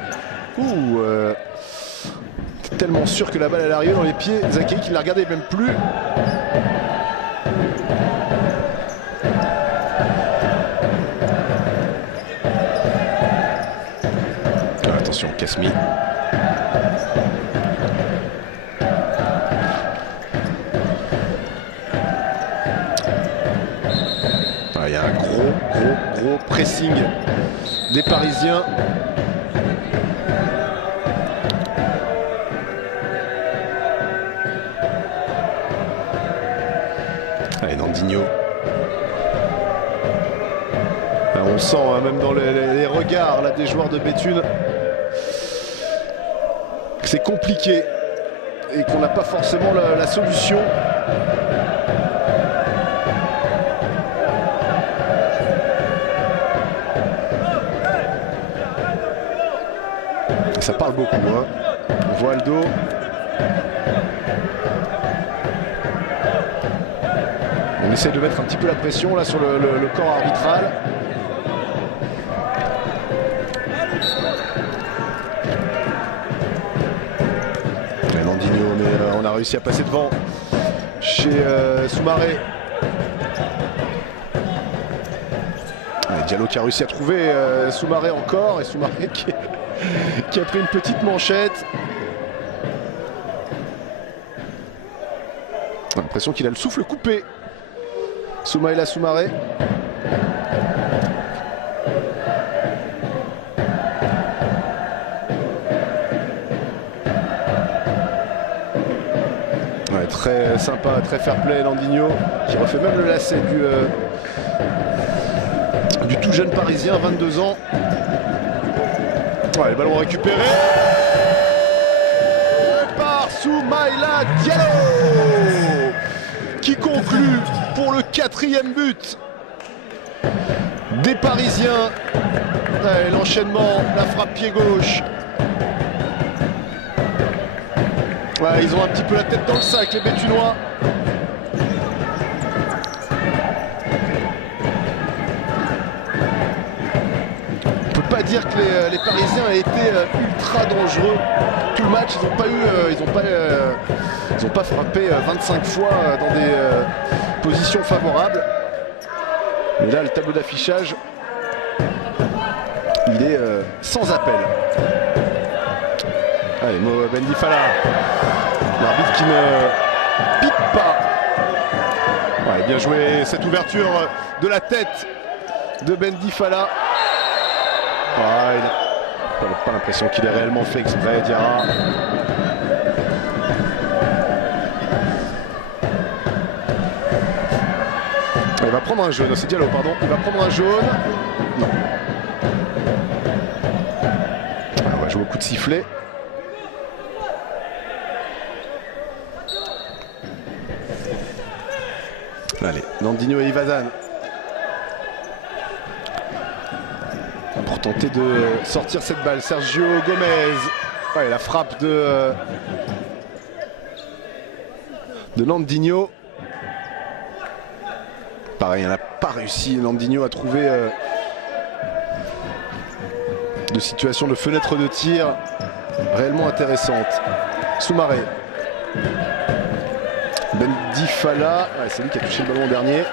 Tellement sûr que la balle elle arrive dans les pieds. Zakei qui ne la regardait même plus. Attention, Kasmi. Il y a un gros pressing des Parisiens. Allez, Nandinho. On sent même dans les regards là, des joueurs de Béthune que c'est compliqué et qu'on n'a pas forcément la solution. Ça parle beaucoup, hein. On voit Aldo. On essaie de mettre un petit peu la pression là sur le corps arbitral. Landinho, mais on a réussi à passer devant chez Soumaré. Diallo qui a réussi à trouver Soumaré encore, et Soumaré qui a pris une petite manchette. On a l'impression qu'il a le souffle coupé. Soumaïla Soumaré. Ouais, très sympa, très fair play Landinho, qui refait même le lacet du tout jeune parisien, 22 ans. Ouais, le ballon récupéré par Soumaïla Diallo, qui conclut pour le 4e but des Parisiens. Ouais, l'enchaînement, la frappe pied gauche. Ouais, ils ont un petit peu la tête dans le sac, les Béthunois. Pas dire que les Parisiens aient été ultra dangereux tout le match. Ils n'ont pas frappé 25 fois dans des positions favorables. Mais là, le tableau d'affichage, il est sans appel. Allez, Mo Bendifala, l'arbitre qui ne pique pas. Ouais, bien joué cette ouverture de la tête de Bendifala. Ah, il n'a pas l'impression qu'il ait réellement fait exprès, Diarra. Il va prendre un jaune, c'est Diallo, pardon. Il va prendre un jaune. Non. On va jouer au coup de sifflet. Allez, Landinho et Ivazan. Pour tenter de sortir cette balle, Sergio Gomez. Ouais, la frappe de Landinho. Pareil, elle n'a pas réussi, Landinho, à trouver de situation de fenêtre de tir réellement intéressante. Soumaré. Bendifala. Ouais, c'est lui qui a touché le ballon en dernier.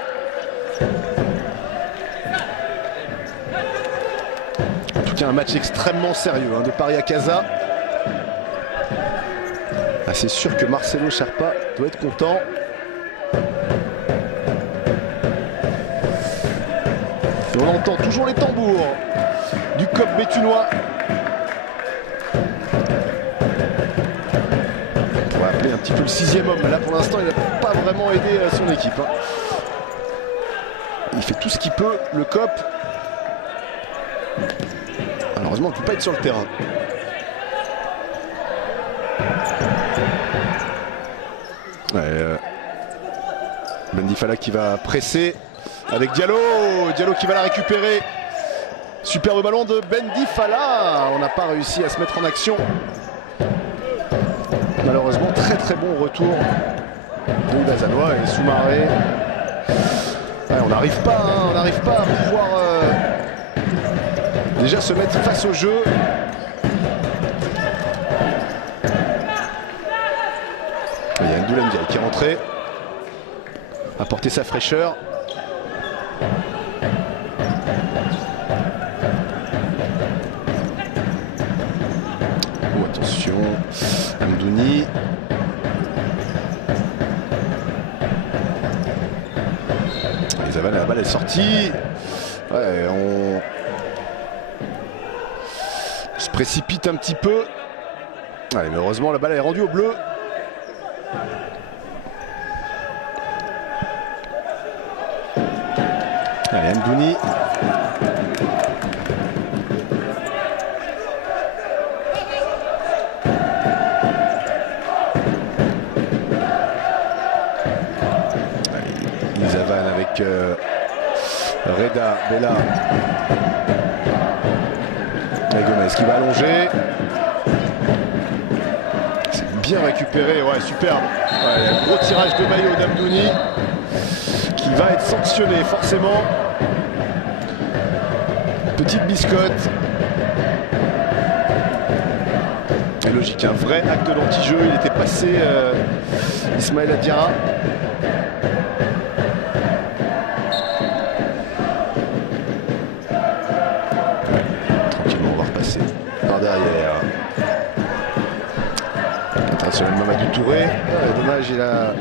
Un match extrêmement sérieux de Paris à Casa. Ah, c'est sûr que Marcelo Sherpa doit être content. Et on entend toujours les tambours du COP béthunois. On va appeler un petit peu le 6e homme. Là pour l'instant il n'a pas vraiment aidé son équipe. Il fait tout ce qu'il peut, le COP. Malheureusement, on ne peut pas être sur le terrain. Ouais, Bendifala qui va presser avec Diallo. Diallo qui va la récupérer. Superbe ballon de Bendifala. On n'a pas réussi à se mettre en action. Malheureusement, très très bon retour de Ivazanois et Soumaré. Ouais, on n'arrive pas à pouvoir déjà se mettre face au jeu. Il y a Ndoula Ndiaye qui est rentré, apporter sa fraîcheur. Oh, attention, Amdouni. La balle est sortie. Ouais, on se précipite un petit peu. Allez, mais heureusement la balle est rendue au bleu. Allez, Amdouni. avec Reda, Bella. Et Gomez qui va allonger. C'est bien récupéré, ouais, superbe. Ouais, gros tirage de maillot d'Amdouni qui va être sanctionné forcément. Petite biscotte. C'est logique, un vrai acte d'anti-jeu. Il était passé Ismaïla Diarra. Tranquillement, on va repasser par derrière. Attention, Mamadou Touré. Dommage, il a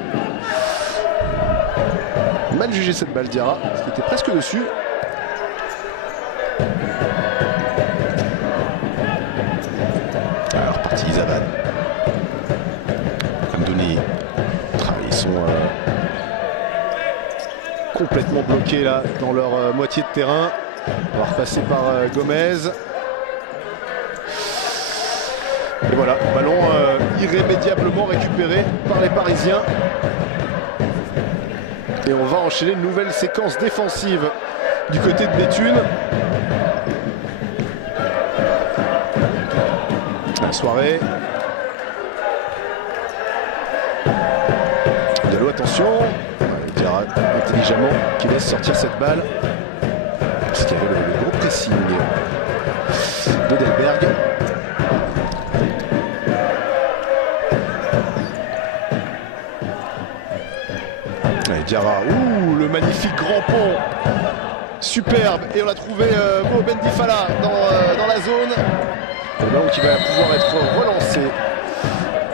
mal jugé cette balle, Diarra, parce qu'il était presque dessus. Alors, parti Izavan. Amdouni. Ils sont complètement bloqués là dans leur moitié de terrain. On va repasser par Gomez. Et voilà, ballon irrémédiablement récupéré par les Parisiens. Et on va enchaîner une nouvelle séquence défensive du côté de Béthune. La soirée. Diallo, attention. Diarra intelligemment qui laisse sortir cette balle. Parce qu'il y avait le gros pressing de Delberg. Diarra, ouh, le magnifique grand pont, superbe, et on a trouvé Mo Bendifala dans la zone. Le ballon qui va pouvoir être relancé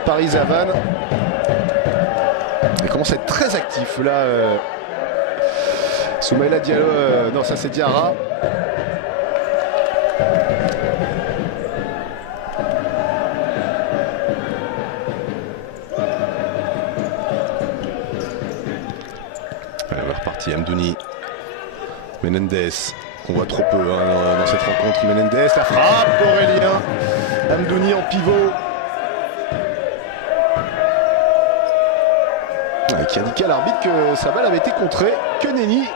par Izavan. Il commence à être très actif là. Soumaïla Diallo, non, ça c'est Diarra. Amdouni, Menendez, qu'on voit trop peu dans cette rencontre. Menendez, la frappe d'Aurélien. Amdouni en pivot. Qui indiquait à l'arbitre que sa balle avait été contrée. Que nenni.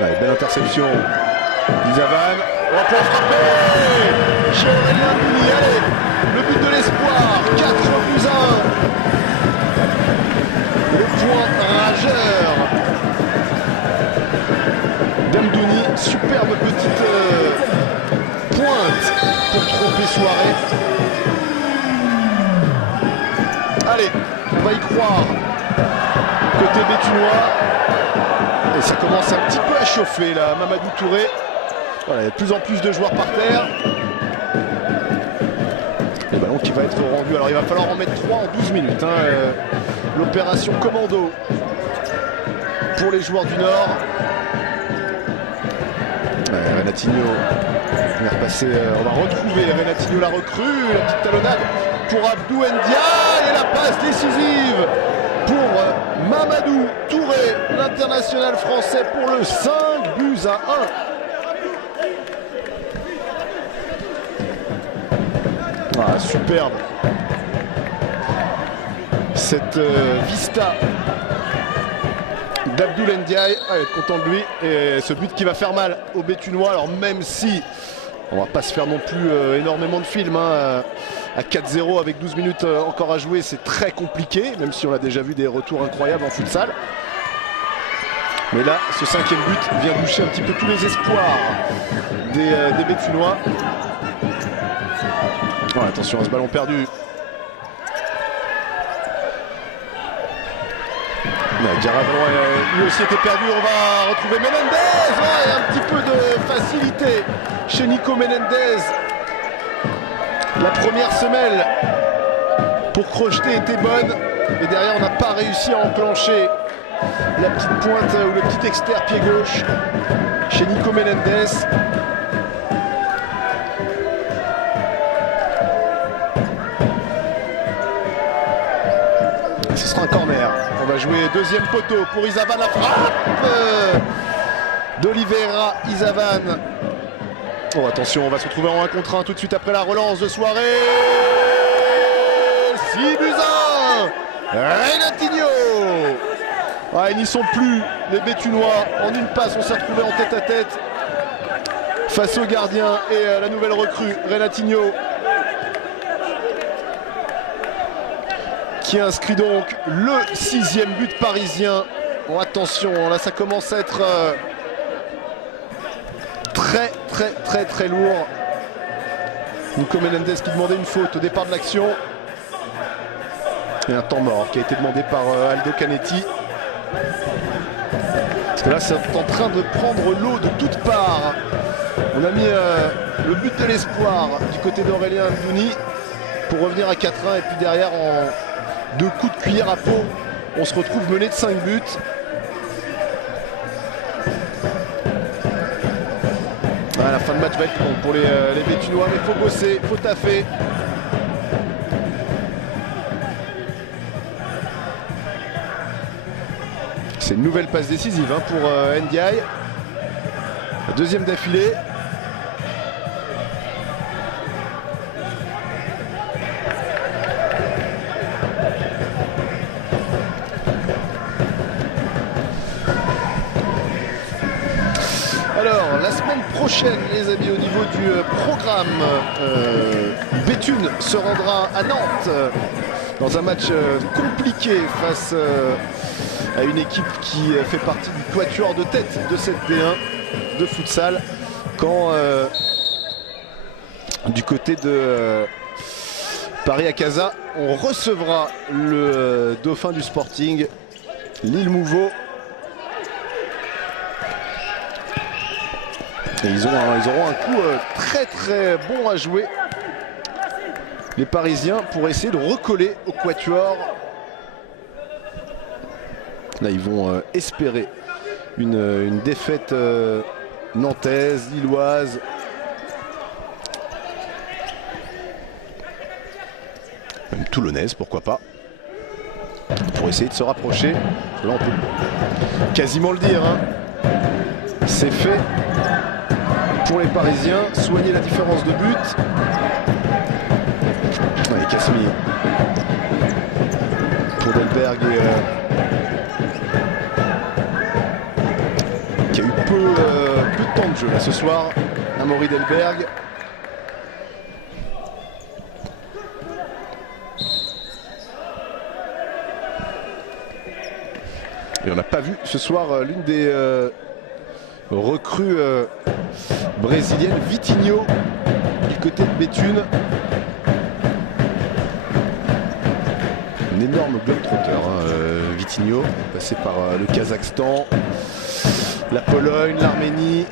Allez, belle interception. Izavan. On va pouvoir frapper chez Aurélien Amdouni. Allez, le but de l'espoir. 4-1. Le point rageur d'Amdouni, superbe petite pointe pour tromper Soirée. Allez, on va y croire. Côté béthunois. Et ça commence un petit peu à chauffer là, Mamadou Touré. Voilà, il y a de plus en plus de joueurs par terre. Le ballon qui va être rendu. Alors il va falloir en mettre 3 en 12 minutes. L'opération commando pour les joueurs du Nord. Renatinho va repasser, on va retrouver Renatinho, la recrue, la petite talonnade pour Abdou Ndiaye et la passe décisive pour Mamadou Touré, l'international français, pour le 5-1. Ah, superbe. Cette vista d'Abdoul Ndiaye, va être content de lui, et ce but qui va faire mal aux Béthunois. Alors même si on va pas se faire non plus énormément de films à 4-0 avec 12 minutes encore à jouer, c'est très compliqué, même si on a déjà vu des retours incroyables en futsal. Mais là, ce 5e but vient boucher un petit peu tous les espoirs des Béthunois. Oh, attention à ce ballon perdu. Diarra, lui aussi était perdu. On va retrouver Menendez. Ouais, un petit peu de facilité chez Nico Menendez. La première semelle pour crocheter était bonne, et derrière on n'a pas réussi à enclencher la petite pointe ou le petit externe pied gauche chez Nico Menendez. Ce sera un corner. On va jouer deuxième poteau pour Izavan. La frappe d'Oliveira Izavan. Oh, attention, on va se retrouver en 1 contre 1 tout de suite après la relance de Soirée. 6-1 Renatinho. Ah, ils n'y sont plus, les Béthunois. En une passe, on s'est retrouvé en tête à tête face au gardien et la nouvelle recrue, Renatinho, qui inscrit donc le 6e but parisien. Bon, attention, là ça commence à être très lourd. Nico Menendez qui demandait une faute au départ de l'action. Et un temps mort qui a été demandé par Aldo Canetti. Parce que là c'est en train de prendre l'eau de toutes parts. On a mis le but de l'espoir du côté d'Aurélien Amdouni pour revenir à 4-1 et puis derrière en 2 coups de cuillère à peau on se retrouve mené de 5 buts. Ah, la fin de match va être longue pour les Béthunois, mais il faut bosser, il faut taffer. C'est une nouvelle passe décisive pour Ndiaye. La deuxième d'affilée. Alors, la semaine prochaine, les amis, au niveau du programme, Béthune se rendra à Nantes dans un match compliqué face à une équipe qui fait partie du quatuor de tête de cette D1 de futsal. Quand du côté de Paris-Acaza, on recevra le dauphin du Sporting, Lille Mouveau. Et ils auront un coup très bon à jouer, les Parisiens, pour essayer de recoller au quatuor. Là, ils vont espérer une défaite nantaise, lilloise. Même toulonnaise, pourquoi pas. Pour essayer de se rapprocher. Là, on peut quasiment le dire. Hein. C'est fait pour les Parisiens. Soigner la différence de but. Allez, Cassemi. Pour Delberg et... qui a eu peu de temps de jeu là ce soir, Amaury Delberg. Et on n'a pas vu ce soir l'une des recrues brésiliennes, Vitinho, du côté de Béthune. Un énorme globetrotter, Vitinho, passé par le Kazakhstan, la Pologne, l'Arménie.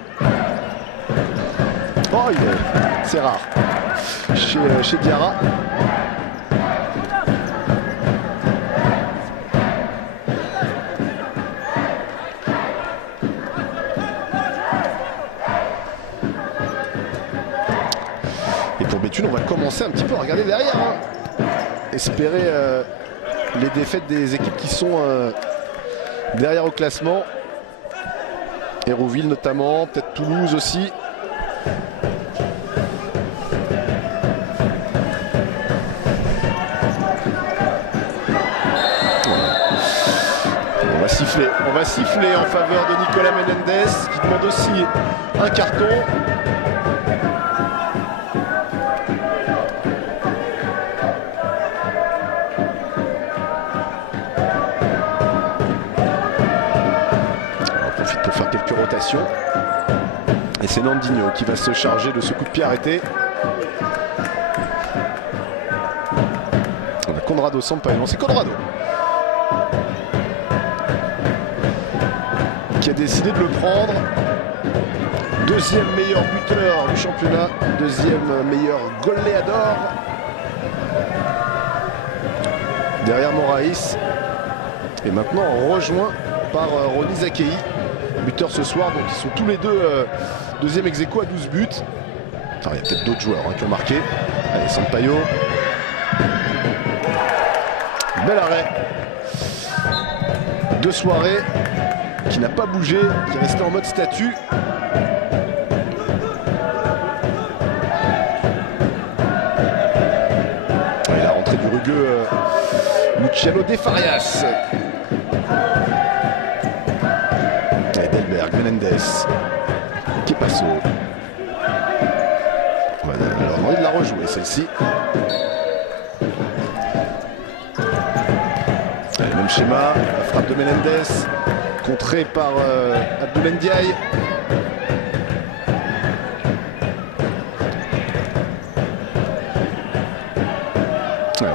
Oh, c'est rare chez Diarra. Et pour Béthune, on va commencer un petit peu à regarder derrière. Hein. Espérer les défaites des équipes qui sont derrière au classement. Hérouville notamment, peut-être Toulouse aussi. On va siffler en faveur de Nicolas Menendez qui demande aussi un carton. On profite pour faire quelques rotations. Et c'est Nandinho qui va se charger de ce coup de pied arrêté. On a Conrado Sampaio, c'est Conrado qui a décidé de le prendre. Deuxième meilleur buteur du championnat, deuxième meilleur goleador derrière Moraïs. Et maintenant rejoint par Ronny Zakei, buteur ce soir. Donc ils sont tous les deux deuxième ex-aequo à 12 buts. Enfin, il y a peut-être d'autres joueurs qui ont marqué. Allez, Sampaio. Bel arrêt de soirée, qui n'a pas bougé, qui est resté en mode statue. Et la rentrée du rugueux Luciano De Farias. Delberg, Menendez. Kepasso. On va leur demander de la rejouer celle-ci. Allez, même schéma, la frappe de Menendez, contrée par Abdoul Ndiaye.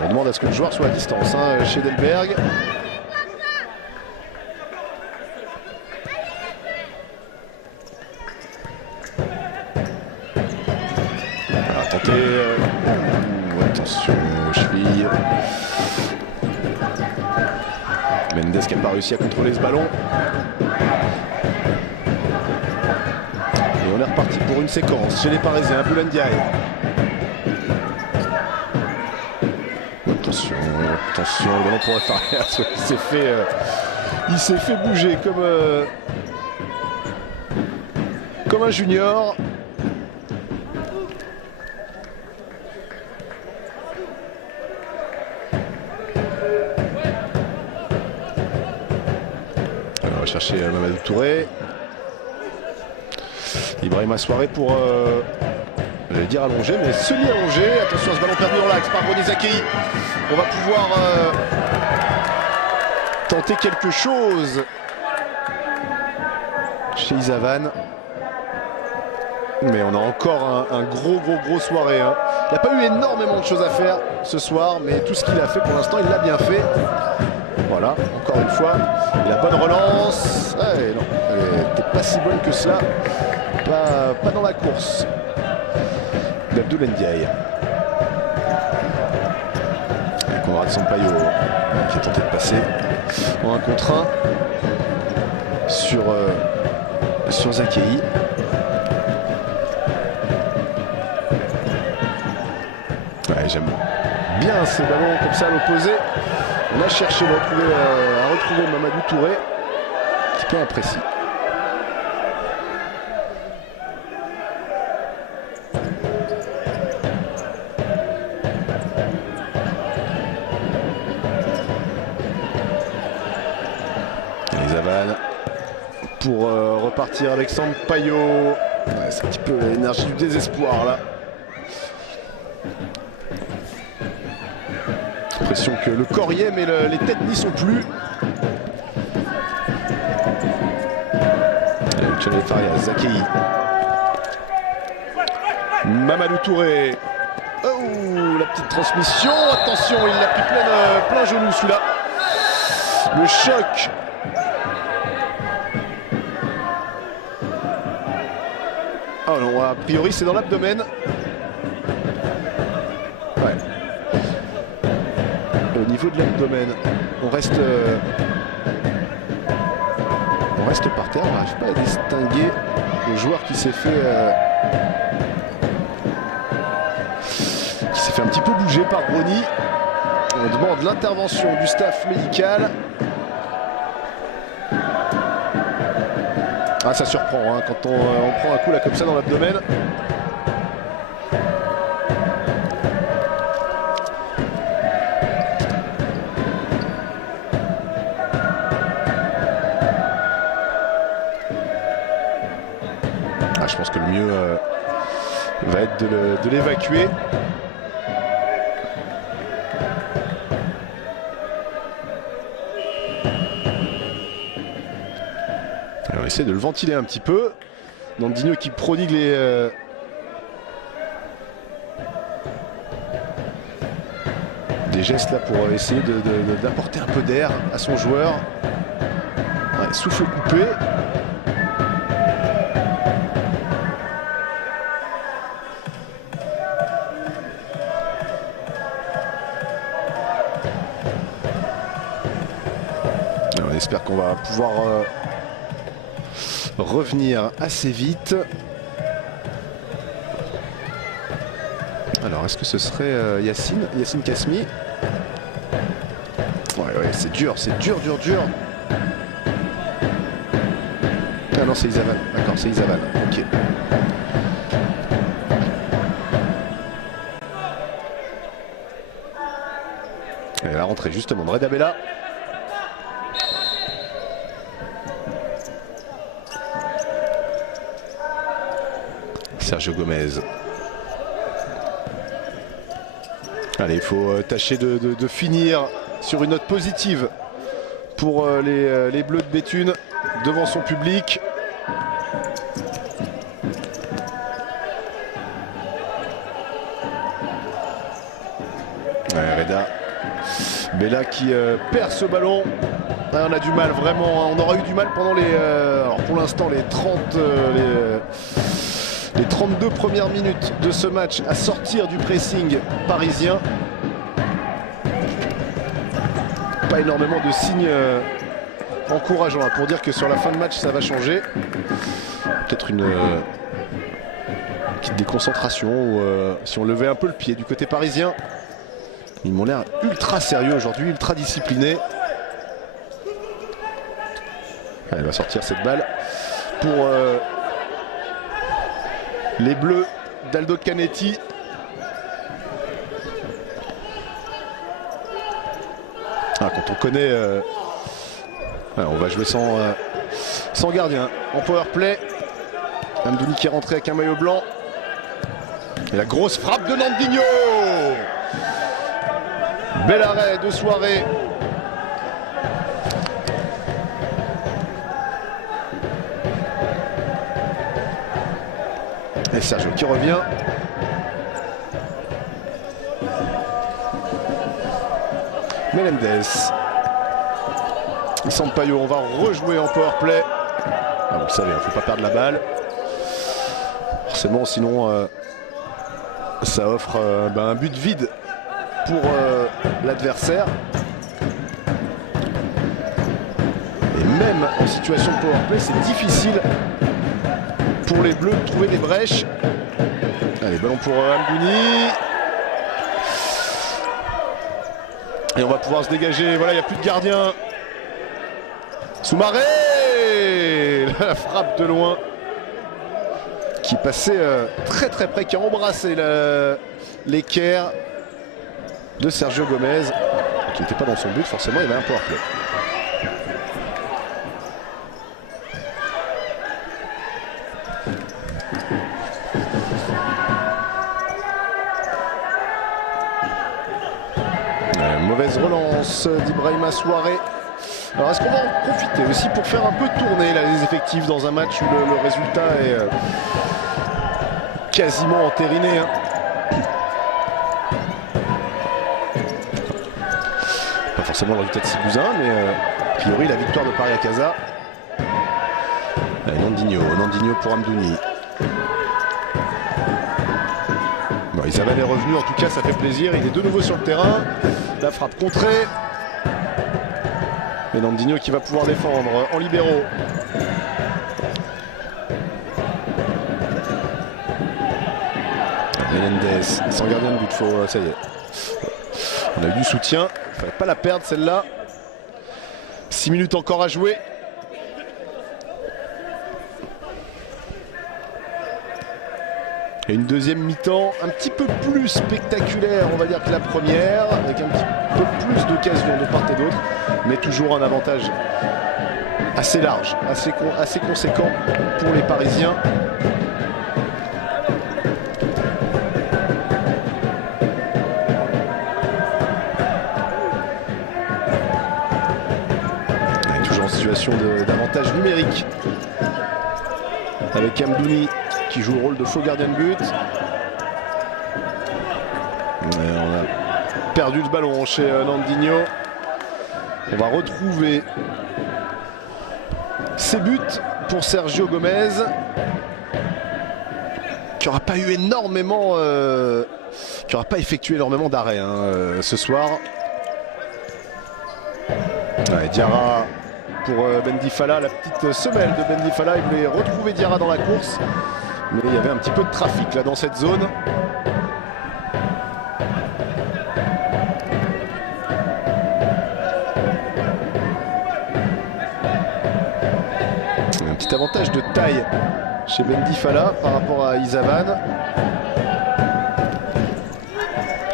On demande à ce que le joueur soit à distance chez Delberg. Attention aux chevilles. Mendes qui n'a pas réussi à contrôler ce ballon. Et on est reparti pour une séquence chez les Parisiens. Abdoul Ndiaye. Attention, attention, le ballon pour Farias. Il s'est fait bouger comme un junior. On va chercher Mamadou Touré. Ibrahima Souaré pour, j'allais dire allongé, mais semi-allongé. Attention à ce ballon perdu en l'axe par Ronny Zakei. On va pouvoir tenter quelque chose chez Izavan. Mais on a encore un gros soirée. Il n'a pas eu énormément de choses à faire ce soir, mais tout ce qu'il a fait pour l'instant, il l'a bien fait. Voilà, encore une fois, la bonne relance. Ah, non, elle n'était pas si bonne que cela. Pas dans la course d'Abdoul Ndiaye. Conrad Sampaio qui a tenté de passer en 1 contre 1 sur Zakei. Ouais, j'aime bien ces ballons comme ça à l'opposé. On a cherché à retrouver Mamadou Touré, un petit peu imprécis. Izavan pour repartir avec Sampaio. Ouais, c'est un petit peu l'énergie du désespoir là. L'impression que le corps y est, mais les têtes n'y sont plus. Luciano Farias, Zakei. Mamadou Touré. Oh, la petite transmission. Attention, il l'a pris plein genou celui-là. Le choc. Oh non, a priori c'est dans l'abdomen. Ouais. Au niveau de l'abdomen, on reste par terre, on n'arrive pas à distinguer le joueur qui s'est fait un petit peu bouger par Ronny. On demande l'intervention du staff médical. Ah, ça surprend hein, quand on prend un coup là comme ça dans l'abdomen. Ah, je pense que le mieux va être de l'évacuer. On va essayer de le ventiler un petit peu. Nandinho qui prodigue des gestes là pour essayer d'apporter un peu d'air à son joueur. Ouais, souffle coupé. On espère qu'on va pouvoir revenir assez vite. Alors, est-ce que ce serait Yacine Kasmi? Ouais, c'est dur. Ah non, c'est Izavan. D'accord, c'est Izavan. Ok. Et la rentrée justement de Reda Bella. Sergio Gomez. Allez, il faut tâcher de finir sur une note positive pour les Bleus de Béthune devant son public. Ouais, Reda Bella qui perd ce ballon. Ah, on a du mal vraiment, on aura eu du mal pendant alors pour l'instant les 32 premières minutes de ce match à sortir du pressing parisien. Pas énormément de signes encourageants là, pour dire que sur la fin de match ça va changer. Peut-être une petite déconcentration ou si on levait un peu le pied du côté parisien. Ils m'ont l'air ultra sérieux aujourd'hui, ultra disciplinés. Elle va sortir cette balle pour les Bleus d'Aldo Canetti. Ah, quand on connaît, on va jouer sans gardien en power play. Amdouni qui est rentré avec un maillot blanc. Et la grosse frappe de Nandinho. Bel arrêt de soirée. Et Sergio qui revient. Melendez. Sampaio, on va rejouer en powerplay. Ah, vous le savez, il ne faut pas perdre la balle. Forcément, sinon ça offre un but vide pour l'adversaire. Et même en situation de powerplay, c'est difficile pour les Bleus de trouver des brèches. Allez, ballon pour Amdouni. Et on va pouvoir se dégager. Voilà, il n'y a plus de gardien. Soumaré. La frappe de loin qui passait très très près, qui a embrassé l'équerre de Sergio Gomez, qui n'était pas dans son but, forcément il y avait un powerplay. Mauvaise relance d'Ibrahima Souaré. Alors est-ce qu'on va en profiter aussi pour faire un peu tourner là, les effectifs dans un match où le résultat est quasiment entériné, hein. Pas forcément le résultat de 6-1, mais a priori la victoire de Paris à Casa. Nandinho pour Amdouni. Bon, Isabelle est revenu, en tout cas ça fait plaisir, il est de nouveau sur le terrain. La frappe contrée. Et Nandinho qui va pouvoir défendre en libéraux. Melendez sans gardien de but, ça y est. On a eu du soutien, il ne fallait pas la perdre celle-là. 6 minutes encore à jouer. Et une deuxième mi-temps un petit peu plus spectaculaire, on va dire, que la première, avec un petit peu plus d'occasions de part et d'autre, mais toujours un avantage assez large, assez conséquent pour les Parisiens. On est toujours en situation d'avantage numérique avec Amdouni qui joue le rôle de faux gardien de but. Et on a perdu le ballon chez Nandinho. On va retrouver ses buts pour Sergio Gomez, qui n'aura pas eu énormément, qui n'aura pas effectué énormément d'arrêts ce soir. Ouais, Diarra pour Bendifala, la petite semelle de Bendifala. Il voulait retrouver Diarra dans la course, mais il y avait un petit peu de trafic là dans cette zone. Un petit avantage de taille chez Bendifala par rapport à Isavan.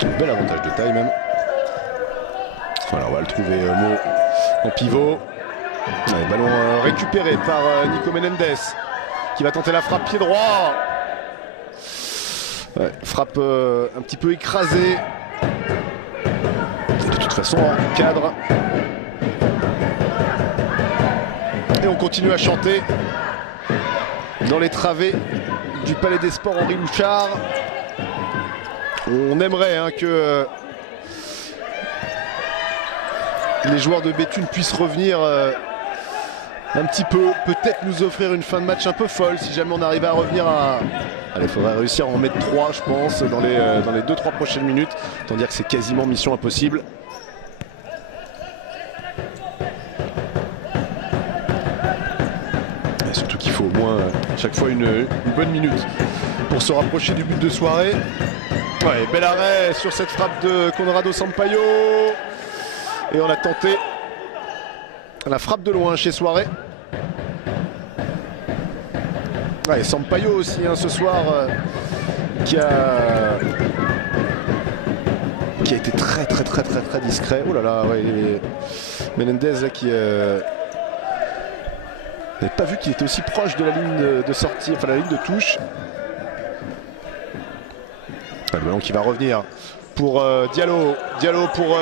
Un bel avantage de taille même. Voilà, on va le trouver Mo en pivot. Allez, ballon récupéré par Nico Menendez qui va tenter la frappe pied droit. Ouais, frappe un petit peu écrasée. De toute façon, en cadre. Et on continue à chanter dans les travées du Palais des Sports Henri Louchard. On aimerait que les joueurs de Béthune puissent revenir un petit peu, peut-être nous offrir une fin de match un peu folle si jamais on arrive à revenir à... Allez, il faudrait réussir à en mettre 3 je pense dans les 2-3 prochaines minutes, autant dire que c'est quasiment mission impossible. Et surtout qu'il faut au moins chaque fois une bonne minute pour se rapprocher du but de soirée. Ouais, bel arrêt sur cette frappe de Conrado Sampaio. Et on a tenté la frappe de loin chez Soirée. Ouais, Sampaio aussi ce soir qui a été très discret. Oh là là, ouais, Menendez là, qui n'avait pas vu qu'il était aussi proche de la ligne de sortie, enfin la ligne de touche. Le ballon qui va revenir pour Diallo. Diallo pour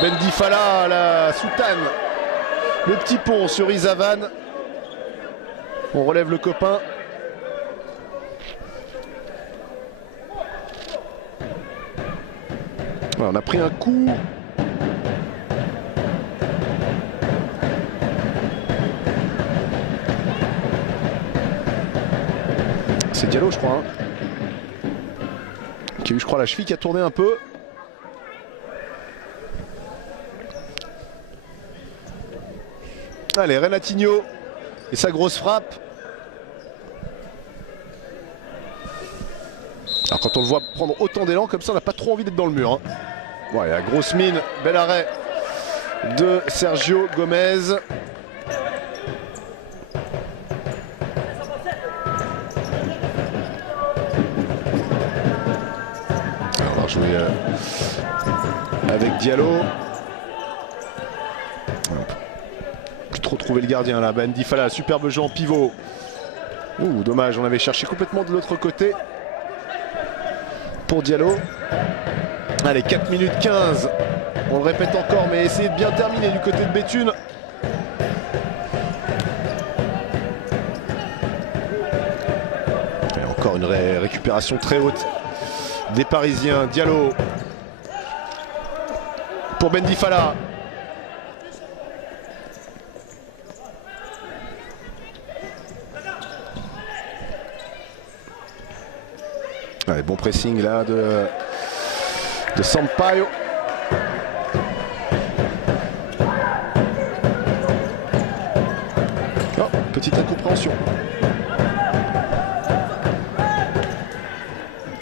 Bendy Fala, la soutane. Le petit pont sur Izavan. On relève le copain. Voilà, on a pris un coup. C'est Diallo, je crois. Qui a eu, je crois, la cheville qui a tourné un peu. Allez, Renatinho et sa grosse frappe. Alors quand on le voit prendre autant d'élan comme ça, on n'a pas trop envie d'être dans le mur. Ouais, la grosse mine, bel arrêt de Sergio Gomez. Alors, on va jouer avec Diallo. Trop trouver le gardien là, Bendy Fala, superbe jeu en pivot. Ouh, dommage, on avait cherché complètement de l'autre côté pour Diallo. Allez, 4 minutes 15, on le répète encore, mais essayez de bien terminer du côté de Béthune. Et encore une récupération très haute des Parisiens. Diallo pour Bendy Fala. Allez, bon pressing là de Sampaio. Oh, petite incompréhension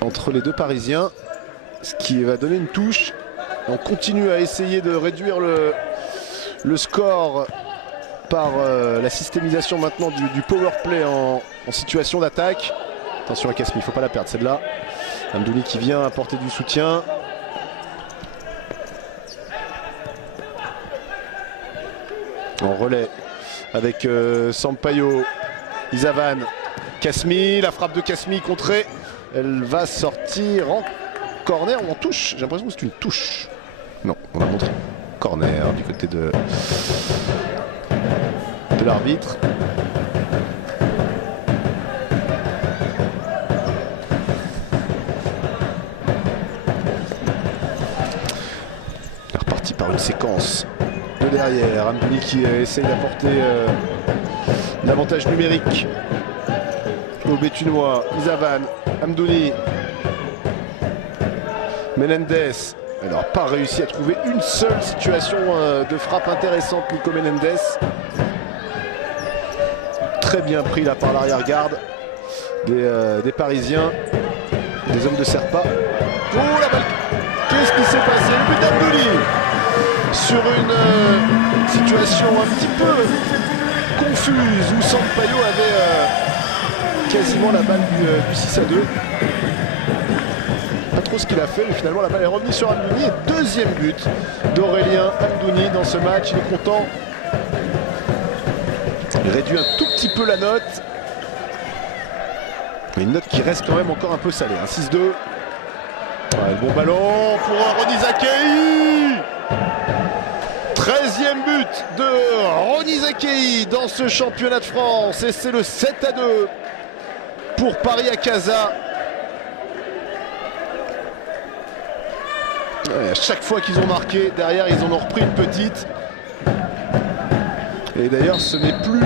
entre les deux Parisiens, ce qui va donner une touche. On continue à essayer de réduire le score par la systémisation maintenant du power play en situation d'attaque. Attention à Kasmi, il ne faut pas la perdre celle-là. Amdouni qui vient apporter du soutien. En relais avec Sampaio, Izavan, Kasmi, la frappe de Kasmi contrée. Elle va sortir en corner ou en touche. J'ai l'impression que c'est une touche. Non, on va montrer corner du côté de l'arbitre. Par une séquence de derrière, Amdouni qui essaye d'apporter l'avantage numérique aux Béthunois. Izavan, Amdouni, Menendez. Alors pas réussi à trouver une seule situation de frappe intéressante, Nico Menendez. Très bien pris là par l'arrière-garde des Parisiens, des hommes de Serpa. Oh la balle! Qu'est-ce qui s'est passé? Le but d'Amdouni sur une situation un petit peu confuse où Sampaio avait quasiment la balle du 6-2. Pas trop ce qu'il a fait, mais finalement la balle est revenue sur Amdouni. Et deuxième but d'Aurélien Amdouni dans ce match. Il est content. Il réduit un tout petit peu la note. Mais une note qui reste quand même encore un peu salée. 6-2. Ouais, le bon ballon pour Rony Zakei. 13e but de Rony Zakei dans ce championnat de France. Et c'est le 7-2 pour Paris Acaza. Ouais, à chaque fois qu'ils ont marqué, derrière ils en ont repris une petite. Et d'ailleurs ce n'est plus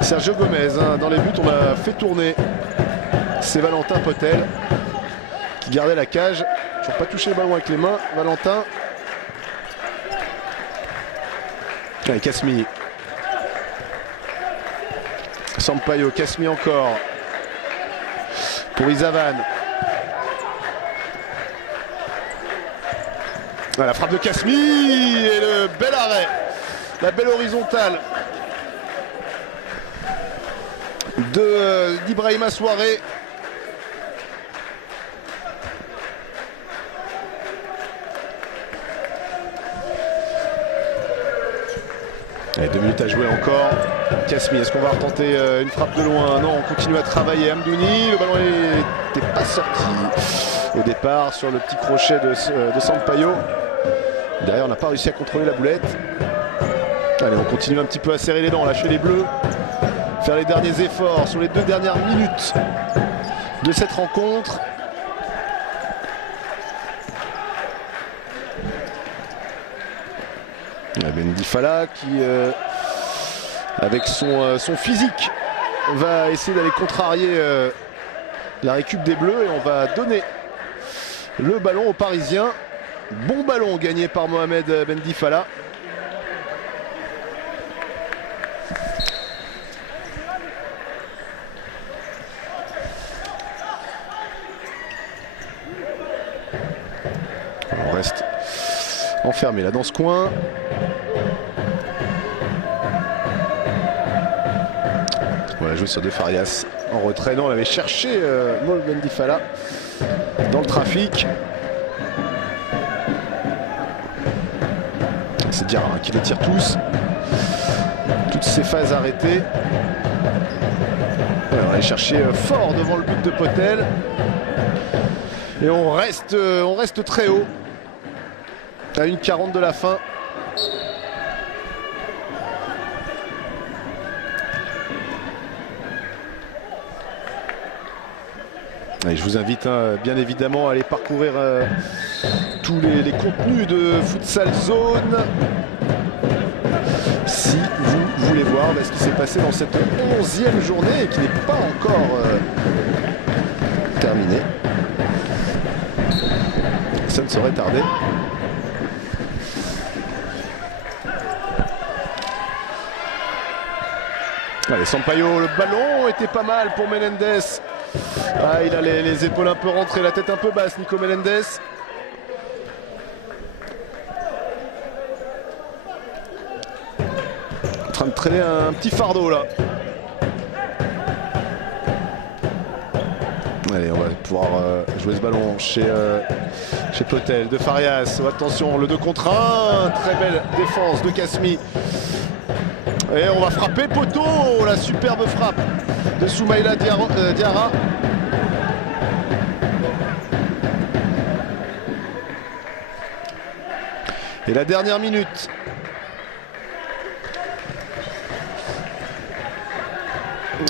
Sergio Gomez dans les buts, on l'a fait tourner. C'est Valentin Potel qui gardait la cage. Toujours pas touché le ballon avec les mains. Valentin. Allez, Kasmi. Sampaio, Kasmi encore. Pour Izavan. La frappe de Kasmi et le bel arrêt. La belle horizontale d'Ibrahima Souaré. Allez, 2 minutes à jouer encore. Kasmi, est-ce qu'on va retenter une frappe de loin? Non, on continue à travailler. Amdouni, le ballon n'était pas sorti au départ sur le petit crochet de Sampaio. Derrière, on n'a pas réussi à contrôler la boulette. Allez, on continue un petit peu à serrer les dents, lâcher les bleus. Faire les derniers efforts sur les 2 dernières minutes de cette rencontre. Mendy Fala qui, avec son physique, va essayer d'aller contrarier la récup des Bleus. Et on va donner le ballon aux Parisiens. Bon ballon gagné par Mohamed Mendy Fala. On reste enfermé là dans ce coin. Voilà, joué sur De Farias en retrait. Non, on avait cherché Mohamed Mendy Fala dans le trafic. C'est Diarra qui les tire tous. Toutes ces phases arrêtées. Voilà, on va aller chercher fort devant le but de Potel. Et on reste très haut. À 1:40 de la fin. Allez, je vous invite bien évidemment à aller parcourir tous les contenus de Futsal Zone. Si vous voulez voir ce qui s'est passé dans cette 11e journée et qui n'est pas encore terminée. Ça ne saurait tarder. Allez, Sampaio, le ballon était pas mal pour Menendez. Ah, il a les épaules un peu rentrées, la tête un peu basse, Nico Menendez. En train de traîner un petit fardeau là. Allez, on va pouvoir jouer ce ballon chez Potel, De Farias. Oh, attention, le 2 contre 1. Très belle défense de Kasmi. Et on va frapper poteau. La superbe frappe de Soumaïla Diarra. Et la dernière minute.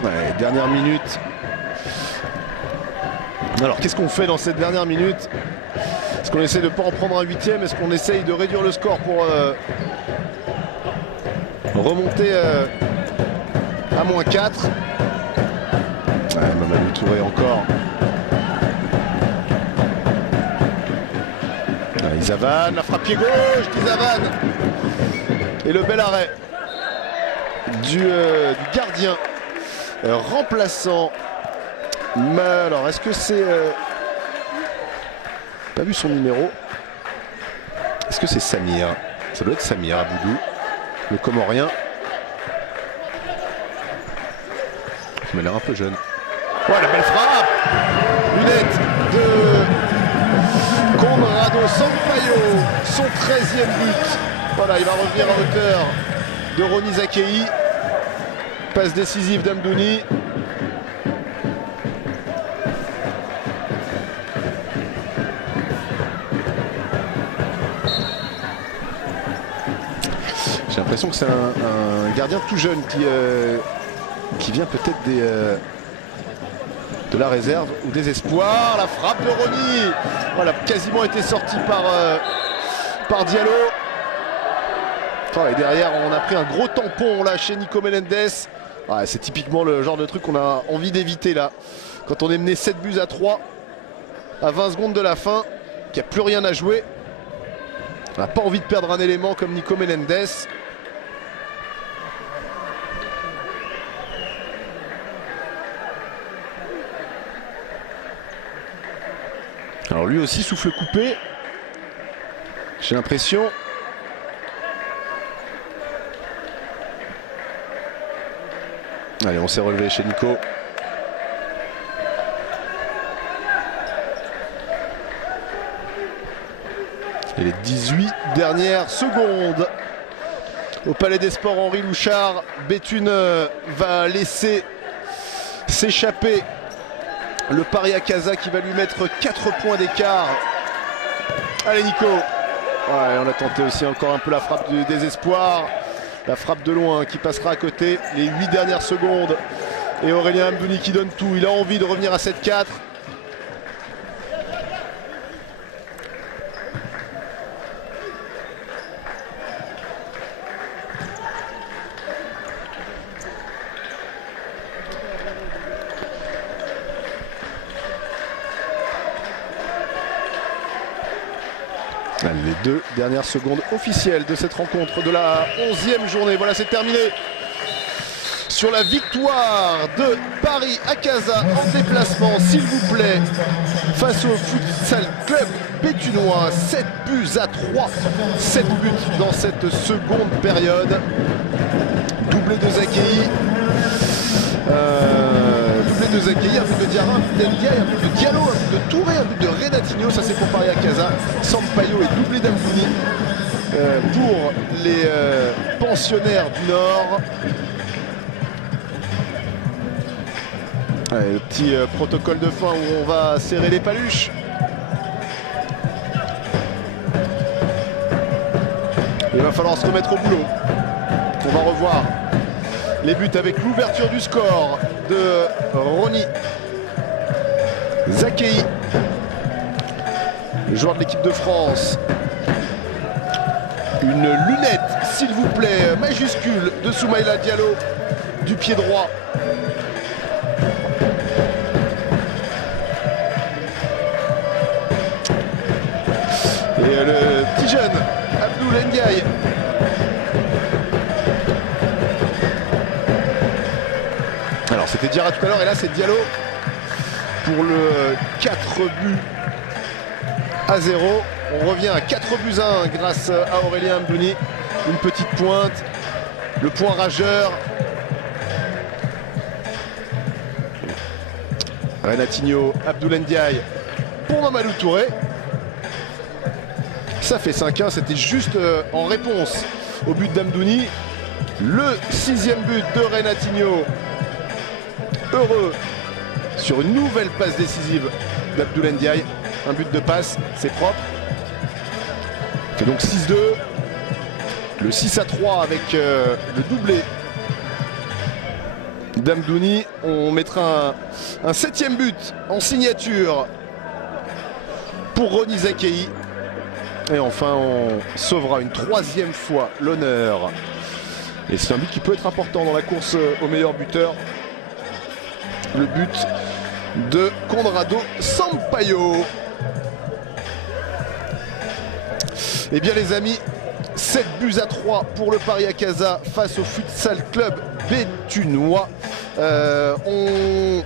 Ouais, dernière minute. Alors qu'est-ce qu'on fait dans cette dernière minute? Est-ce qu'on essaie de ne pas en prendre un 8e? Est-ce qu'on essaye de réduire le score pour remonter à -4? Ouais, Mamadou Touré encore. Izavan, la frappe pied gauche d'Izavan. Et le bel arrêt du gardien remplaçant. Mais alors, est-ce que c'est... pas vu son numéro. Est-ce que c'est Samir? Ça doit être Samir Aboudou, le Comorien. Il m'a l'air un peu jeune. Oh, la belle frappe! Lunette de son 13e but. Voilà, il va revenir à hauteur de Rony Zakei. Passe décisive d'Amdouni. J'ai l'impression que c'est un gardien tout jeune qui vient peut-être de la réserve ou des espoirs. La frappe de Rony, voilà, quasiment été sortie par Diallo. Et derrière, on a pris un gros tampon là chez Nico Menendez. Ouais, c'est typiquement le genre de truc qu'on a envie d'éviter là. Quand on est mené 7-3 à 20 secondes de la fin, qu'il n'y a plus rien à jouer. On n'a pas envie de perdre un élément comme Nico Menendez. Alors lui aussi souffle coupé. J'ai l'impression. Allez, on s'est relevé chez Nico. Et les 18 dernières secondes au Palais des Sports Henri Louchard. Béthune va laisser s'échapper le Paria Casa qui va lui mettre 4 points d'écart. Allez Nico. Ouais, on a tenté aussi encore un peu la frappe du désespoir. La frappe de loin qui passera à côté. Les 8 dernières secondes. Et Aurélien Amdouni qui donne tout. Il a envie de revenir à 7-4. Les 2 dernières secondes officielles de cette rencontre de la 11e journée. Voilà, c'est terminé sur la victoire de Paris Akaza en déplacement, s'il vous plaît, face au Futsal Club béthunois. 7-3. 7 buts dans cette seconde période. Doublé de Zakei. Doublé de Zakei, un but de Diarra, un but d'Endiaye, un but de Diallo, un but de Touré, un but de Renatinho. Ça c'est pour Paris Akaza. Sampaio et doublé d'Amdouni pour les pensionnaires du Nord. Allez, le petit protocole de fin où on va serrer les paluches. Il va falloir se remettre au boulot. On va revoir les buts avec l'ouverture du score de Rony Zakei, le joueur de l'équipe de France. Une lunette, s'il vous plaît, majuscule de Soumaïla Diallo du pied droit. Et le petit jeune Abdoul Ndiaye. Alors c'était Diarra tout à l'heure et là c'est Diallo pour le 4-0. On revient à 4-1 grâce à Aurélien Amdouni. Une petite pointe, le point rageur. Renatinho, Abdoul Ndiaye pour Mamadou Touré. Ça fait 5-1, c'était juste en réponse au but d'Amdouni. Le 6e but de Renatinho. Heureux sur une nouvelle passe décisive d'Abdoul Ndiaye. Un but de passe, c'est propre. C'est donc 6-2. Le 6-3 avec le doublé d'Amdouni. On mettra un 7e but en signature pour Rony Zakei. Et enfin, on sauvera une 3e fois l'honneur. Et c'est un but qui peut être important dans la course au meilleur buteur. Le but de Conrado Sampaio. Eh bien les amis, 7-3 pour le Paris Akaza face au Futsal Club béthunois. On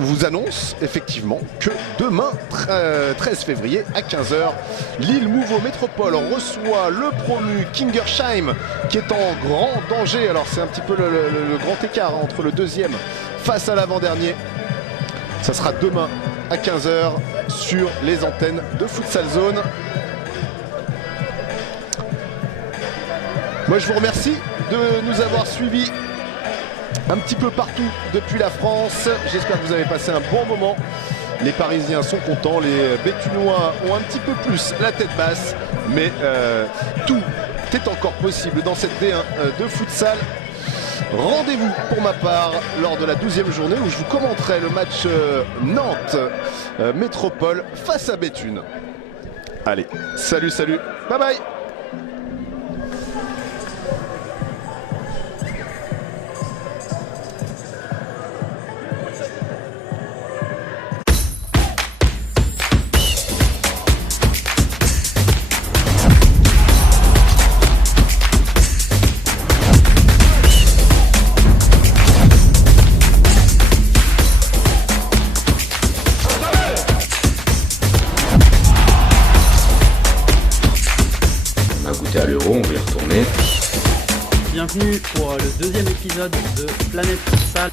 vous annonce effectivement que demain, 13 février à 15 h, Lille Mouveau Métropole reçoit le promu Kingersheim qui est en grand danger. Alors c'est un petit peu le grand écart entre le deuxième face à l'avant-dernier. Ça sera demain à 15 h sur les antennes de Futsal Zone. Moi je vous remercie de nous avoir suivis un petit peu partout depuis la France. J'espère que vous avez passé un bon moment. Les Parisiens sont contents, les Béthunois ont un petit peu plus la tête basse, mais tout est encore possible dans cette D1 de futsal. Rendez-vous pour ma part lors de la 12e journée où je vous commenterai le match Nantes Métropole face à Béthune. Allez, salut, bye bye. À l'Euro, on va y retourner. Bienvenue pour le 2e épisode de Planète Futsal.